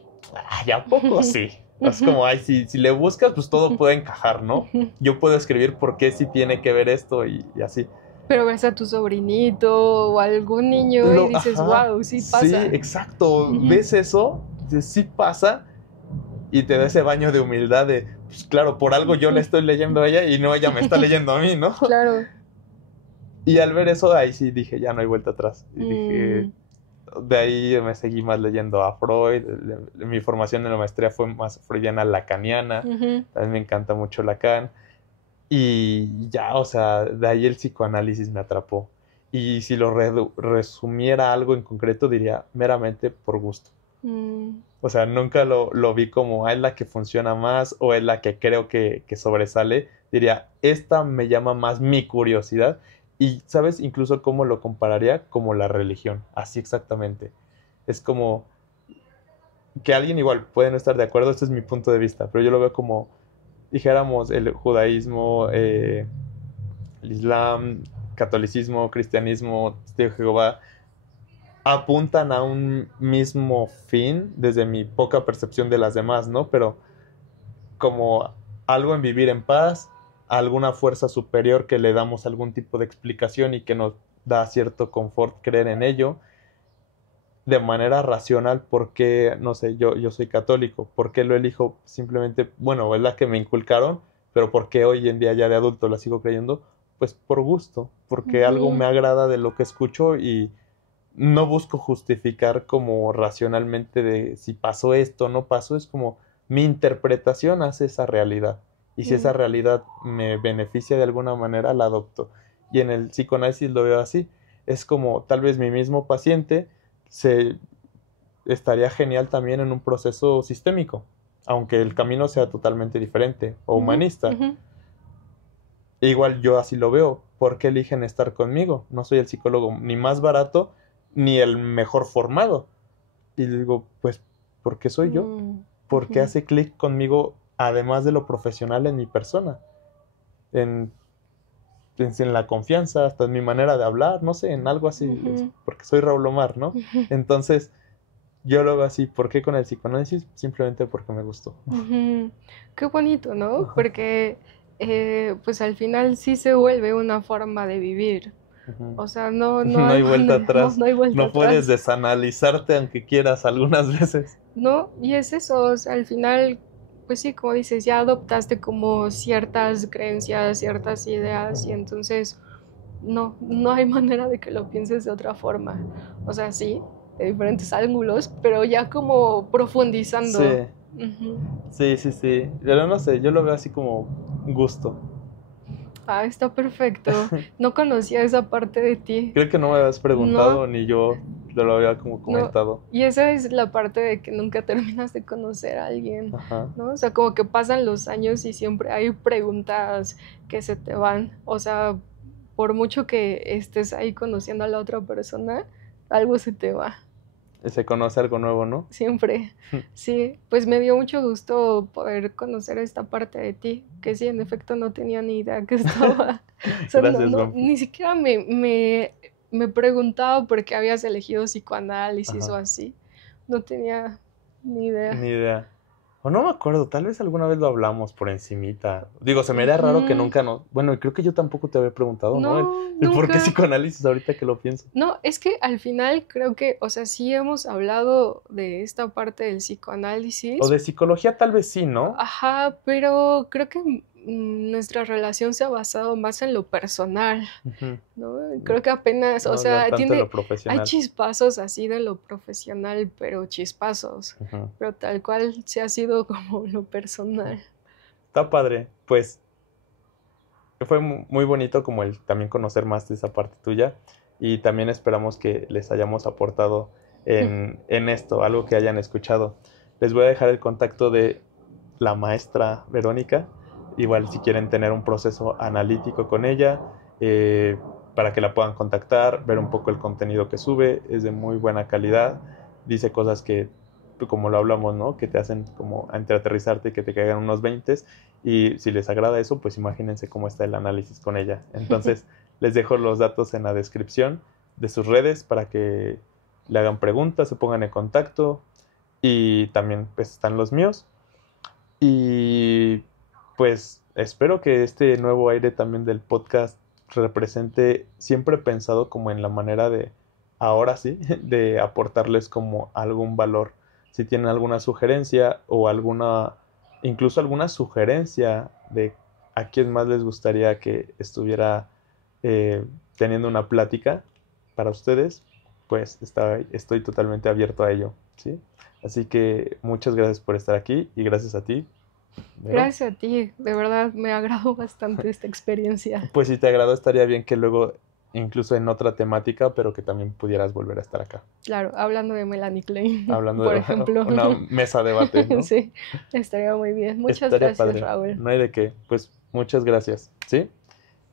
ay, ¿a poco Ujú. sí? Es Ujú. como, ay, si le buscas, pues todo puede encajar, ¿no? Ujú. Yo puedo escribir por qué sí tiene que ver esto y así. Pero ves a tu sobrinito o algún niño y dices, Ajá, wow, sí sí, pasa. exacto. Ujú. ¿Ves eso? Dices, sí pasa y te da ese baño de humildad de, pues claro, por algo yo le Ujú. estoy leyendo a ella y no ella me está leyendo a mí, ¿no? Claro. Y al ver eso, ahí sí dije, ya no hay vuelta atrás. Y dije, Mm. de ahí me seguí más leyendo a Freud. Mi formación en la maestría fue más freudiana lacaniana. Ujú. También me encanta mucho Lacan. Y ya, o sea, de ahí el psicoanálisis me atrapó. Y si lo resumiera algo en concreto, diría meramente por gusto. Mm. O sea, nunca lo vi como, es la que funciona más o es la que creo que sobresale. Diría, esta me llama más mi curiosidad. Y, ¿sabes? Incluso cómo lo compararía como la religión. Así exactamente. Es como que alguien igual puede no estar de acuerdo, este es mi punto de vista, pero yo lo veo como, dijéramos, el judaísmo, el islam, catolicismo, cristianismo, testigo de Jehová, apuntan a un mismo fin desde mi poca percepción de las demás, ¿no? Pero como algo en vivir en paz, alguna fuerza superior que le damos algún tipo de explicación y que nos da cierto confort creer en ello, de manera racional, porque, no sé, yo soy católico, ¿por qué lo elijo? Simplemente, bueno, es la que me inculcaron, pero ¿por qué hoy en día ya de adulto la sigo creyendo? Pues por gusto, porque algo Ujú. me agrada de lo que escucho y no busco justificar como racionalmente de si pasó esto o no pasó, es como mi interpretación hace esa realidad. Y si esa Mm. realidad me beneficia de alguna manera, la adopto. Y en el psicoanálisis lo veo así. Es como tal vez mi mismo paciente se estaría genial también en un proceso sistémico, aunque el camino sea totalmente diferente o Ujú. humanista. Ujú. Igual yo así lo veo. ¿Por qué eligen estar conmigo? No soy el psicólogo ni más barato ni el mejor formado. Y digo, pues, ¿por qué soy yo? Mm. Porque Ujú. hace clic conmigo, además de lo profesional, en mi persona, en, en la confianza, hasta en mi manera de hablar, no sé, en algo así, Ujú. porque soy Raúl Omar, ¿no? Ujú. Entonces, yo lo hago así. ¿Por qué con el psicoanálisis? Simplemente porque me gustó. Ujú. Qué bonito, ¿no? Ajá. Porque pues al final sí se vuelve una forma de vivir. Ujú. O sea, no, No hay vuelta no, atrás. no hay vuelta No puedes atrás. desanalizarte aunque quieras algunas veces. No, y es eso, o sea, al final, pues sí, como dices, ya adoptaste como ciertas creencias, ciertas ideas, y Ujú. entonces no hay manera de que lo pienses de otra forma. O sea, sí, de diferentes ángulos, pero ya como Sí, profundizando. Ujú. sí, sí, sí. Pero no sé, yo lo veo así como gusto. Ah, está perfecto. No conocía esa parte de ti. Creo que no me habías No, preguntado ni yo lo había como no. comentado. Y esa es la parte de que nunca terminas de conocer a alguien, Ajá. ¿no? O sea, como que pasan los años y siempre hay preguntas que se te van. O sea, por mucho que estés ahí conociendo a la otra persona, algo se te va. Se conoce algo nuevo, ¿no? Siempre. Sí, pues me dio mucho gusto poder conocer esta parte de ti, que sí, en efecto no tenía ni idea que estaba. O sea, Gracias, Banfi. ni siquiera me preguntaba por qué habías elegido psicoanálisis o Ajá. así. No tenía ni idea. Ni idea. O no me acuerdo, tal vez alguna vez lo hablamos por encimita. Digo, se me haría raro que Ujú. nunca no. Bueno, y creo que yo tampoco te había preguntado, ¿no? No, El por qué nunca. psicoanálisis ahorita que lo pienso. No, es que al final creo que, o sea, sí hemos hablado de esta parte del O psicoanálisis. de psicología tal vez sí, ¿no? Ajá, pero creo que nuestra relación se ha basado más en lo personal, Ujú. ¿no? Creo que apenas, o No sea, tanto en lo hay profesional. chispazos así de lo profesional, pero chispazos, Ujú. pero tal cual se ha sido como lo personal. Está padre. Pues fue muy bonito como el también conocer más de esa parte tuya y también esperamos que les hayamos aportado en esto, algo que hayan escuchado. Les voy a dejar el contacto de la maestra Verónica, igual si quieren tener un proceso analítico con ella, eh, para que la puedan contactar, ver un poco el contenido que sube, es de muy buena calidad, dice cosas que, como lo hablamos, ¿no? Que te hacen como entre aterrizarte y que te caigan unos 20 y si les agrada eso, pues imagínense cómo está el análisis con ella. Entonces, les dejo los datos en la descripción de sus redes para que le hagan preguntas, se pongan en contacto y también pues están los míos. Y pues espero que este nuevo aire también del podcast represente siempre pensado como en la manera de, ahora sí, de aportarles como algún valor. Si tienen alguna sugerencia o alguna, incluso alguna sugerencia de a quién más les gustaría que estuviera eh, teniendo una plática para ustedes, pues estoy totalmente abierto a ello, ¿sí? Así que muchas gracias por estar aquí y gracias a ti, Vero. Gracias a ti, de verdad me agradó bastante esta experiencia. Pues si te agradó, estaría bien que luego, incluso en otra temática, pero que también pudieras volver a estar acá, Claro, hablando de Melanie Klein, hablando por de ejemplo. una mesa de debate, ¿no? Sí, estaría muy bien. Muchas Estaría gracias, padre, Raúl. no hay de qué. Pues muchas gracias, ¿sí?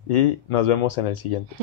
Y nos vemos en el siguiente.